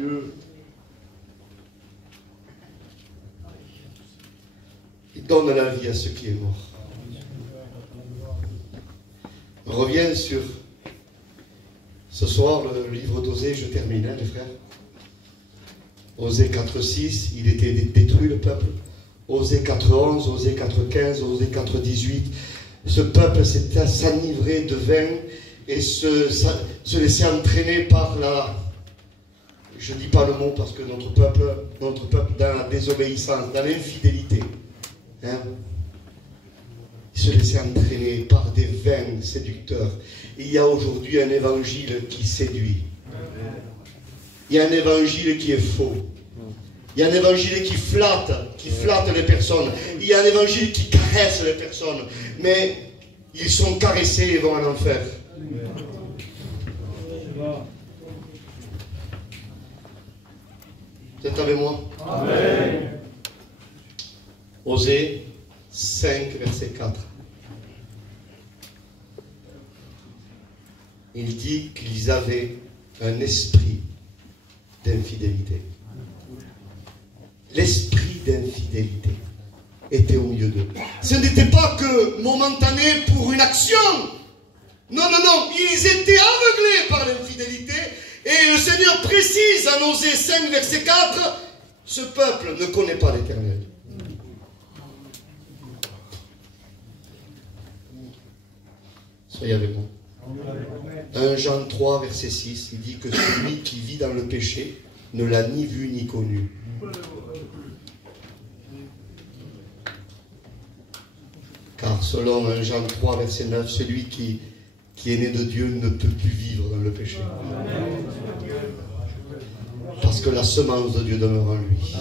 Il donne la vie à ce qui est mort. On revient sur ce soir le livre d'Osée. Je termine, les frères. Osée 4.6, il était détruit le peuple. Osée 4.11, Osée 4.15, Osée 4.18. Ce peuple s'enivrait de vin et se laissait entraîner par la... Je ne dis pas le mot parce que notre peuple dans la désobéissance, dans l'infidélité, hein, il se laissait entraîner par des vins séducteurs. Il y a aujourd'hui un évangile qui séduit. Il y a un évangile qui est faux. Il y a un évangile qui flatte les personnes. Il y a un évangile qui caresse les personnes. Mais ils sont caressés et vont en enfer. Vous êtes avec moi? Amen. Osée 5, verset 4. Il dit qu'ils avaient un esprit d'infidélité. L'esprit d'infidélité était au milieu d'eux. Ce n'était pas que momentané pour une action. Non, non, non. Ils étaient aveuglés par l'infidélité. Et le Seigneur précise en Osée 5, verset 4, ce peuple ne connaît pas l'Éternel. Soyez avec moi. 1 Jean 3, verset 6, il dit que celui qui vit dans le péché ne l'a ni vu ni connu. Car selon 1 Jean 3, verset 9, celui qui est né de Dieu ne peut plus vivre dans le péché. Parce que la semence de Dieu demeure en lui.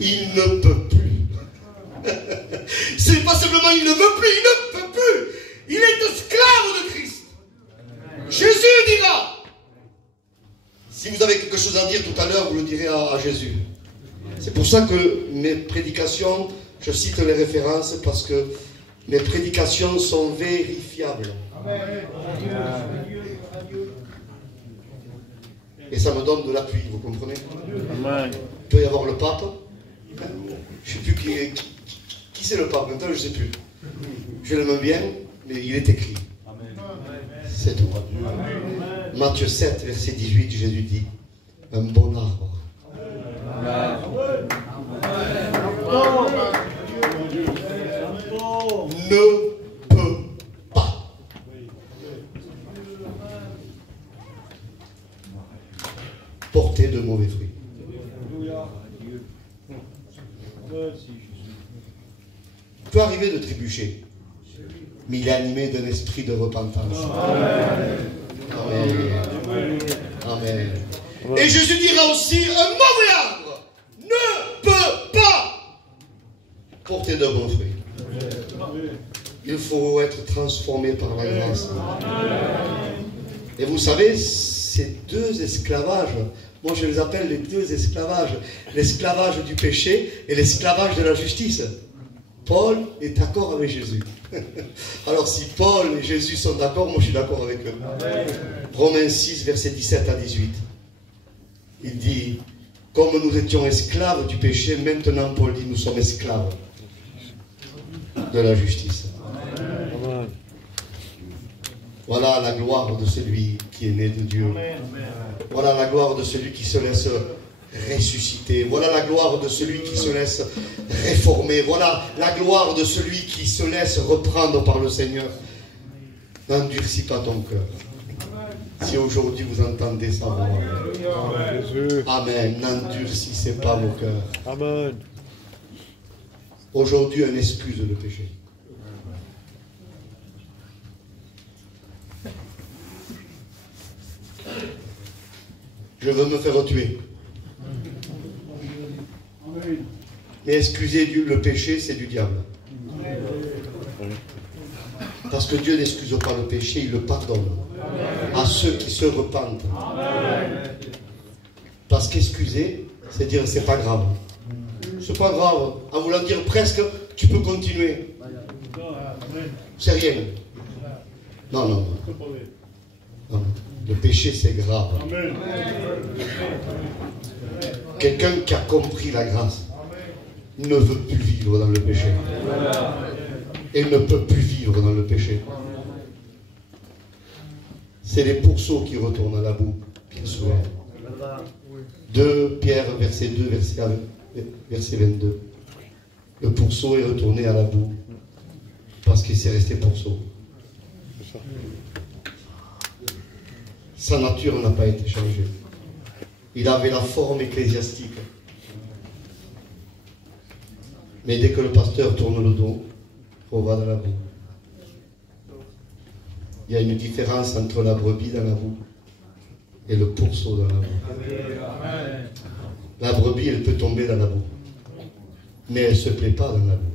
Il ne peut plus. C'est pas simplement il ne veut plus, il ne peut plus. Il est esclave de Christ. Jésus dira. Si vous avez quelque chose à dire tout à l'heure, vous le direz à Jésus. C'est pour ça que mes prédications, je cite les références parce que mes prédications sont vérifiables. Et ça me donne de l'appui, vous comprenez? Il peut y avoir le pape. Je ne sais plus qui c'est le pape, maintenant je ne sais plus. Je l'aime bien, mais il est écrit. C'est tout. Matthieu 7, verset 18, Jésus dit, un bon arbre. Ne peut pas porter de mauvais fruits. Il peut arriver de trébucher, mais il est animé d'un esprit de repentance. Amen. Amen. Et Jésus dira aussi, un mauvais arbre ne peut pas porter de bons fruits. Il faut être transformé par la grâce. Et vous savez, ces deux esclavages, moi je les appelle les deux esclavages, l'esclavage du péché et l'esclavage de la justice. Paul est d'accord avec Jésus. Alors si Paul et Jésus sont d'accord, moi je suis d'accord avec eux. Romains 6, versets 17 à 18. Il dit, comme nous étions esclaves du péché, maintenant Paul dit, nous sommes esclaves de la justice. Voilà la gloire de celui qui est né de Dieu. Voilà la gloire de celui qui se laisse ressusciter. Voilà la gloire de celui qui se laisse réformer. Voilà la gloire de celui qui se laisse reprendre par le Seigneur. N'endurcis pas ton cœur. Si aujourd'hui vous entendez sa voix. Amen. N'endurcissez pas mon cœur. Amen. Aujourd'hui, on excuse le péché. Je veux me faire tuer. Mais excuser le péché, c'est du diable. Parce que Dieu n'excuse pas le péché, il le pardonne à ceux qui se repentent. Parce qu'excuser, c'est dire c'est pas grave. C'est pas grave. En voulant dire presque, tu peux continuer. C'est rien. Non, non, non. Non. Le péché, c'est grave. Quelqu'un qui a compris la grâce ne veut plus vivre dans le péché. Et ne peut plus vivre dans le péché. C'est les pourceaux qui retournent à la boue, bien souvent. 2 Pierre, verset 2, verset 22. Le pourceau est retourné à la boue parce qu'il s'est resté pourceau. Sa nature n'a pas été changée. Il avait la forme ecclésiastique. Mais dès que le pasteur tourne le dos, on va dans la boue. Il y a une différence entre la brebis dans la boue et le pourceau dans la boue. La brebis, elle peut tomber dans la boue. Mais elle ne se plaît pas dans la boue.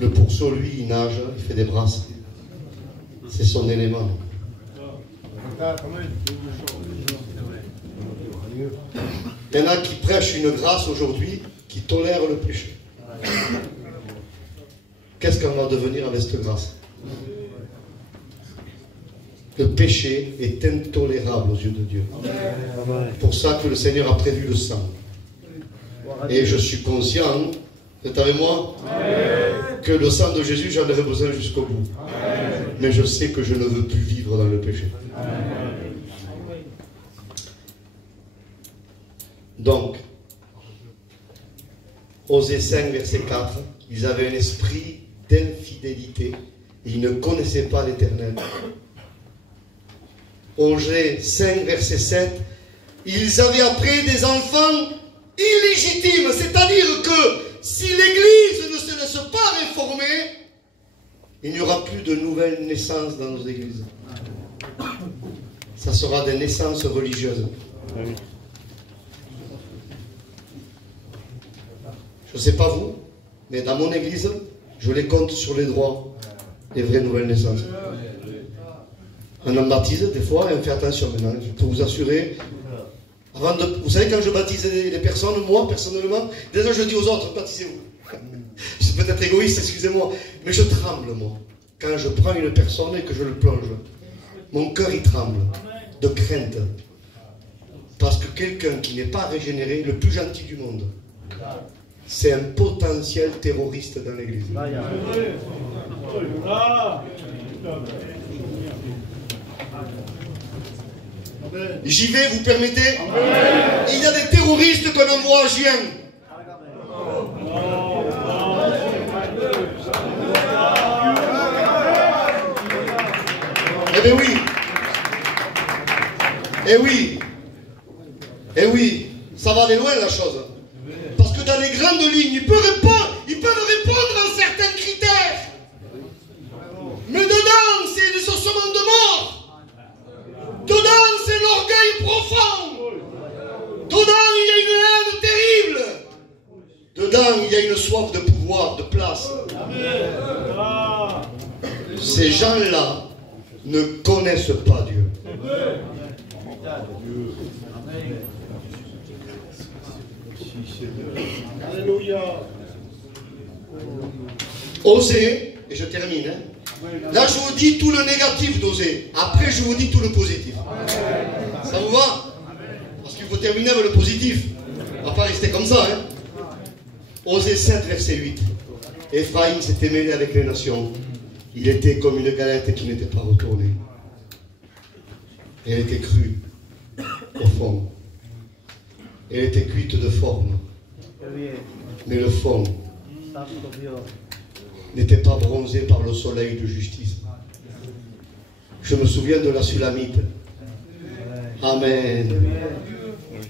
Le pourceau, lui, il nage, il fait des brasses. C'est son élément. Il y en a qui prêchent une grâce aujourd'hui qui tolère le péché. Qu'est-ce qu'on va devenir avec cette grâce? Le péché est intolérable aux yeux de Dieu. Pour ça que le Seigneur a prévu le sang. Et je suis conscient, vous êtes avec moi, que le sang de Jésus, j'en aurai besoin jusqu'au bout. Mais je sais que je ne veux plus vivre dans le péché. Donc, Osée 5, verset 4, ils avaient un esprit d'infidélité. Ils ne connaissaient pas l'Éternel. Osée 5, verset 7, ils avaient appris des enfants illégitimes. C'est-à-dire que si l'Église ne se laisse pas réformer, il n'y aura plus de nouvelles naissances dans nos églises. Ça sera des naissances religieuses. Je ne sais pas vous, mais dans mon église, je les compte sur les droits, les vraies nouvelles naissances. On en baptise des fois, et on fait attention maintenant. Je peux vous assurer. Vous savez, quand je baptise les personnes, moi, personnellement, déjà je dis aux autres, baptisez-vous. Je suis peut-être égoïste, excusez-moi, mais je tremble, moi. Quand je prends une personne et que je le plonge, mon cœur, il tremble, de crainte. Parce que quelqu'un qui n'est pas régénéré, le plus gentil du monde, c'est un potentiel terroriste dans l'église. J'y vais, vous permettez? Il y a des terroristes qu'on envoie en juin. Eh bien oui. Eh oui. Eh oui. Ça va aller loin la chose. Parce que dans les grandes lignes, ils peuvent répondre à certains critères. Mais dedans, c'est des ossements de mort. Dedans, c'est l'orgueil profond. Dedans, il y a une haine terrible. Dedans, il y a une soif de pouvoir, de place. Ces gens-là ne connaissent pas Dieu. Alléluia. Osée, et je termine. Là, je vous dis tout le négatif d'Osée. Après, je vous dis tout le positif. Ça vous va? Parce qu'il faut terminer avec le positif. On va pas rester comme ça. Osée 7, verset 8. Éphraïm s'était mêlé avec les nations. Il était comme une galette qui n'était pas retournée. Elle était crue au fond. Elle était cuite de forme. Mais le fond n'était pas bronzé par le soleil de justice. Je me souviens de la Sulamite. Amen.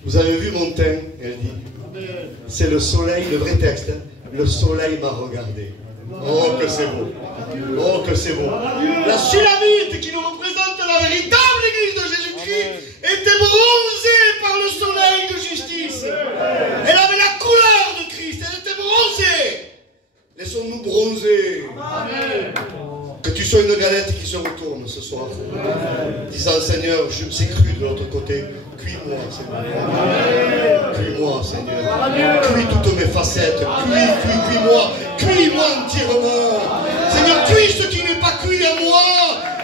Vous avez vu mon teint? Elle dit. C'est le soleil, le vrai texte. Le soleil m'a regardé. Oh que c'est beau. Oh que c'est beau. La Sulamite qui nous représente la véritable église de Jésus-Christ était bronzée par le soleil de justice. Elle avait la couleur de Christ. Elle était bronzée. Laissons-nous bronzer. Que tu sois une galette qui se retourne ce soir. Disant, Seigneur, je me suis cru de l'autre côté. Cuis-moi, Seigneur. Cuis-moi, Seigneur. Cuis toutes mes facettes. Cuis-moi. Cuis-moi entièrement. Seigneur, cuis ce qui n'est pas cuit à moi.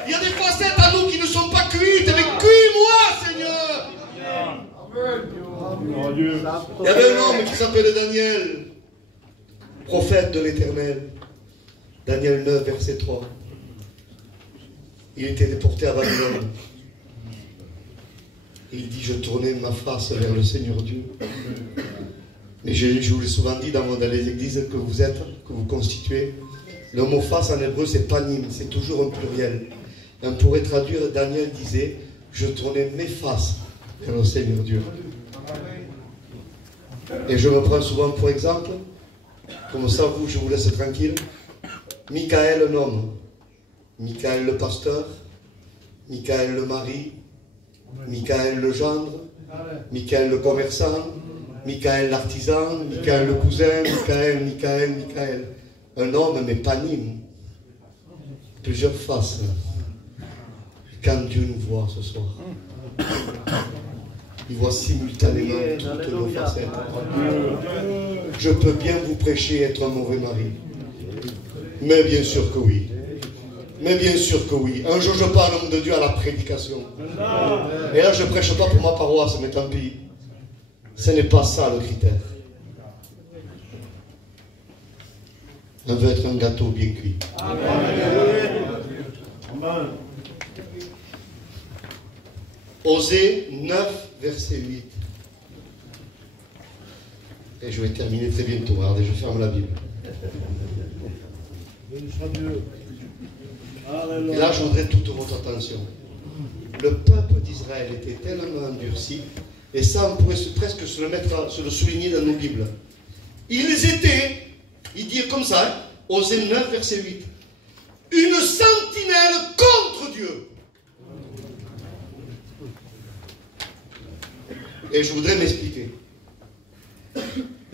Il y a des facettes à nous qui ne sont pas cuites. Mais cuis-moi, Seigneur. Il y avait un homme qui s'appelait Daniel, prophète de l'Éternel. Daniel 9, verset 3. Il était déporté à Babylone. Il dit, je tournais ma face vers le Seigneur Dieu. Mais je vous l'ai souvent dit dans les églises que vous êtes, que vous constituez, le mot face en hébreu c'est panim, c'est toujours un pluriel. On pourrait traduire, Daniel disait, je tournais mes faces vers le Seigneur Dieu. Et je me prends souvent pour exemple, comme ça vous, je vous laisse tranquille, Michael un homme, Michael le pasteur, Michael le mari, Michael le gendre, Michael le commerçant, Michael l'artisan, Michael le cousin, Michael. Un homme mais panime, plusieurs faces. Quand Dieu nous voit ce soir, il voit simultanément toutes nos facettes. Je peux bien vous prêcher être un mauvais mari. Mais bien sûr que oui. Mais bien sûr que oui. Un jour je parle l'homme de Dieu à la prédication. Et là je ne prêche pas pour ma paroisse, mais tant pis. Ce n'est pas ça le critère. On veut être un gâteau bien cuit. Amen. Osée 9, verset 8. Et je vais terminer très bientôt. Regardez, je ferme la Bible. Et là, je voudrais toute votre attention. Le peuple d'Israël était tellement endurci, et ça, on pourrait presque se le souligner dans nos Bibles. Ils étaient, il dit comme ça, Osée 9, verset 8, une sentinelle contre Dieu. Et je voudrais m'expliquer.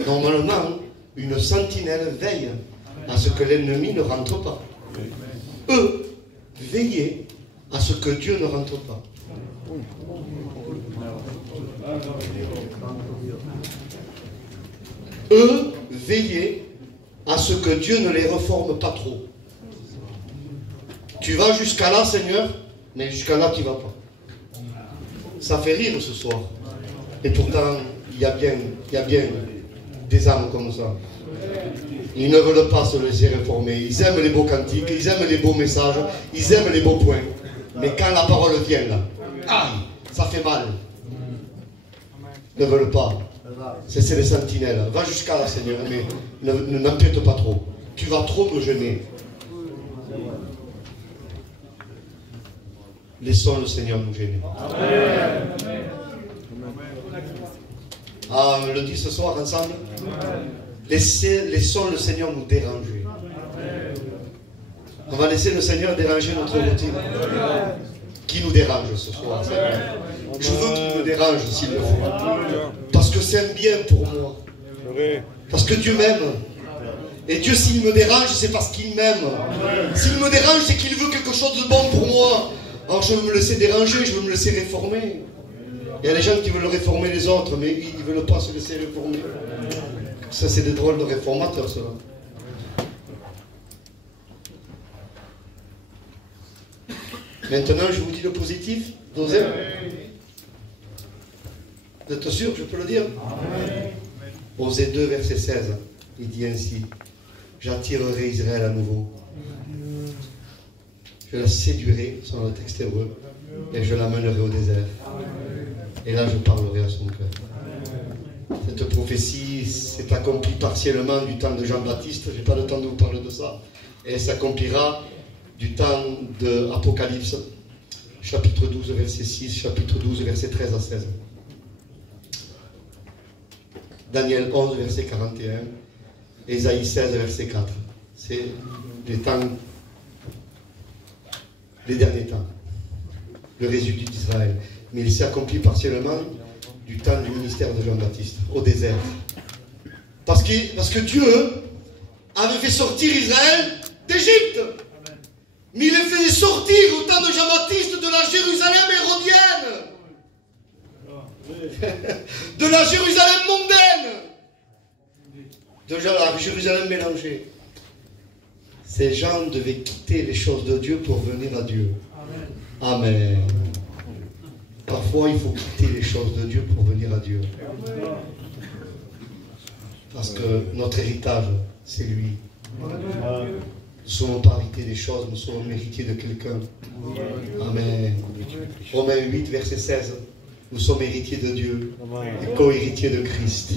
Normalement, une sentinelle veille à ce que l'ennemi ne rentre pas. Eux veillaient à ce que Dieu ne rentre pas. Eux veillaient à ce que Dieu ne les reforme pas trop. Tu vas jusqu'à là, Seigneur, mais jusqu'à là, tu ne vas pas. Ça fait rire ce soir. Et pourtant, il y a bien des âmes comme ça. Ils ne veulent pas se laisser réformer. Ils aiment les beaux cantiques, ils aiment les beaux messages, ils aiment les beaux points. Mais quand la parole vient là, aïe, ça fait mal. Ils ne veulent pas. C'est les sentinelles. Va jusqu'à là, Seigneur, mais n'empiète pas trop. Tu vas trop me gêner. Laissons le Seigneur nous gêner. Amen. Ah, on le dit ce soir ensemble. Laissons le Seigneur nous déranger. On va laisser le Seigneur déranger notre routine. Qui nous dérange ce soir, Seigneur? Je veux qu'il me dérange s'il le faut. Parce que c'est un bien pour moi. Parce que Dieu m'aime. Et Dieu, s'il me dérange, c'est parce qu'il m'aime. S'il me dérange, c'est qu'il veut quelque chose de bon pour moi. Alors je veux me laisser déranger, je veux me laisser réformer. Il y a des gens qui veulent réformer les autres, mais ils ne veulent pas se laisser réformer. Ça, c'est des drôles de réformateurs, cela. Maintenant, je vous dis le positif d'Osée. Vous êtes sûr, je peux le dire? Osée 2, verset 16. Il dit ainsi: j'attirerai Israël à nouveau. Je la séduirai, selon le texte hébreu, et je l'amènerai au désert. Et là, je parlerai à son cœur. Cette prophétie s'est accomplie partiellement du temps de Jean-Baptiste. Je n'ai pas le temps de vous parler de ça. Et elle s'accomplira du temps de Apocalypse, chapitre 12, verset 6, chapitre 12, verset 13 à 16. Daniel 11, verset 41. Ésaïe 16, verset 4. C'est les temps, les derniers temps. Le résidu d'Israël. Mais il s'est accompli partiellement du temps du ministère de Jean-Baptiste, au désert. Parce que Dieu avait fait sortir Israël d'Égypte. Mais il les faisait sortir au temps de Jean-Baptiste de la Jérusalem hérodienne. De la Jérusalem mondaine. De la Jérusalem mélangée. Ces gens devaient quitter les choses de Dieu pour venir à Dieu. Amen. Parfois, il faut quitter les choses de Dieu pour venir à Dieu. Parce que notre héritage, c'est lui. Nous ne sommes pas héritiers des choses, nous sommes héritiers de quelqu'un. Amen. Romains 8, verset 16. Nous sommes héritiers de Dieu et co-héritiers de Christ.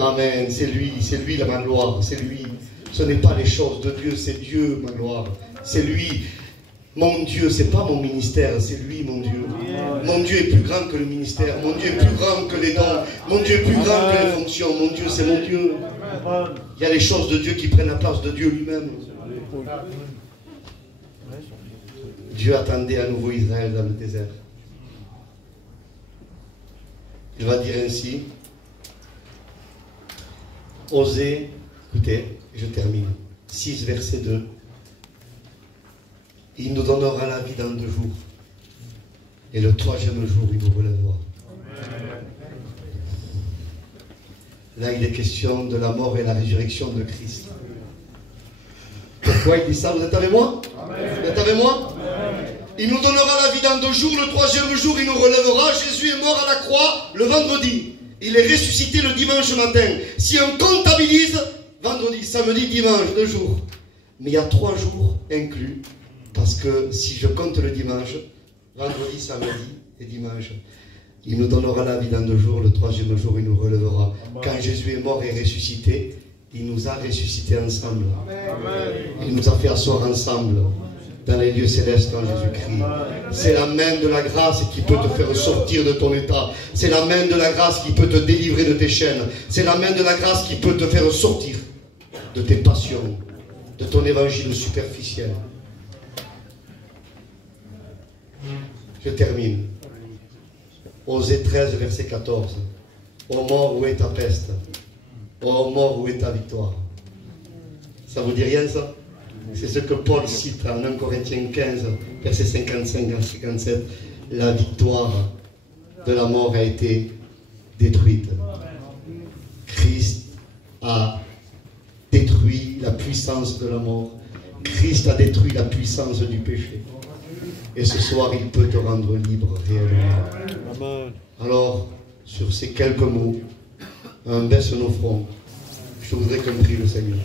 Amen. C'est lui la ma gloire, c'est lui. Ce n'est pas les choses de Dieu, c'est Dieu ma gloire. C'est lui. Mon Dieu, c'est pas mon ministère, c'est lui mon Dieu. Mon Dieu est plus grand que le ministère, mon Dieu est plus grand que les dons, mon Dieu est plus grand que les fonctions, mon Dieu c'est mon Dieu. Il y a les choses de Dieu qui prennent la place de Dieu lui-même. Dieu attendait à nouveau Israël dans le désert. Il va dire ainsi, Osée, écoutez, je termine, 6 verset 2. Il nous donnera la vie dans 2 jours. Et le 3e jour, il nous relèvera. Là, il est question de la mort et la résurrection de Christ. Pourquoi il dit ça? Vous êtes avec moi? Vous êtes avec moi? Il nous donnera la vie dans 2 jours. Le 3e jour, il nous relèvera. Jésus est mort à la croix le vendredi. Il est ressuscité le dimanche matin. Si on comptabilise, vendredi, samedi, dimanche, 2 jours. Mais il y a 3 jours inclus. Parce que si je compte le dimanche, vendredi, samedi et dimanche, il nous donnera la vie dans 2 jours, le 3e jour, il nous relèvera. Quand Jésus est mort et ressuscité, il nous a ressuscités ensemble. Il nous a fait asseoir ensemble dans les lieux célestes en Jésus-Christ. C'est la main de la grâce qui peut te faire sortir de ton état. C'est la main de la grâce qui peut te délivrer de tes chaînes. C'est la main de la grâce qui peut te faire sortir de tes passions, de ton évangile superficiel. Je termine. Osée 13, verset 14. Ô mort, où est ta peste? Ô mort, où est ta victoire? Ça vous dit rien, ça? C'est ce que Paul cite en 1 Corinthiens 15, verset 55 à 57. La victoire de la mort a été détruite. Christ a détruit la puissance de la mort. Christ a détruit la puissance du péché. Et ce soir, il peut te rendre libre réellement. Alors, sur ces quelques mots, on baisse nos fronts. Je voudrais qu'on prie le Seigneur.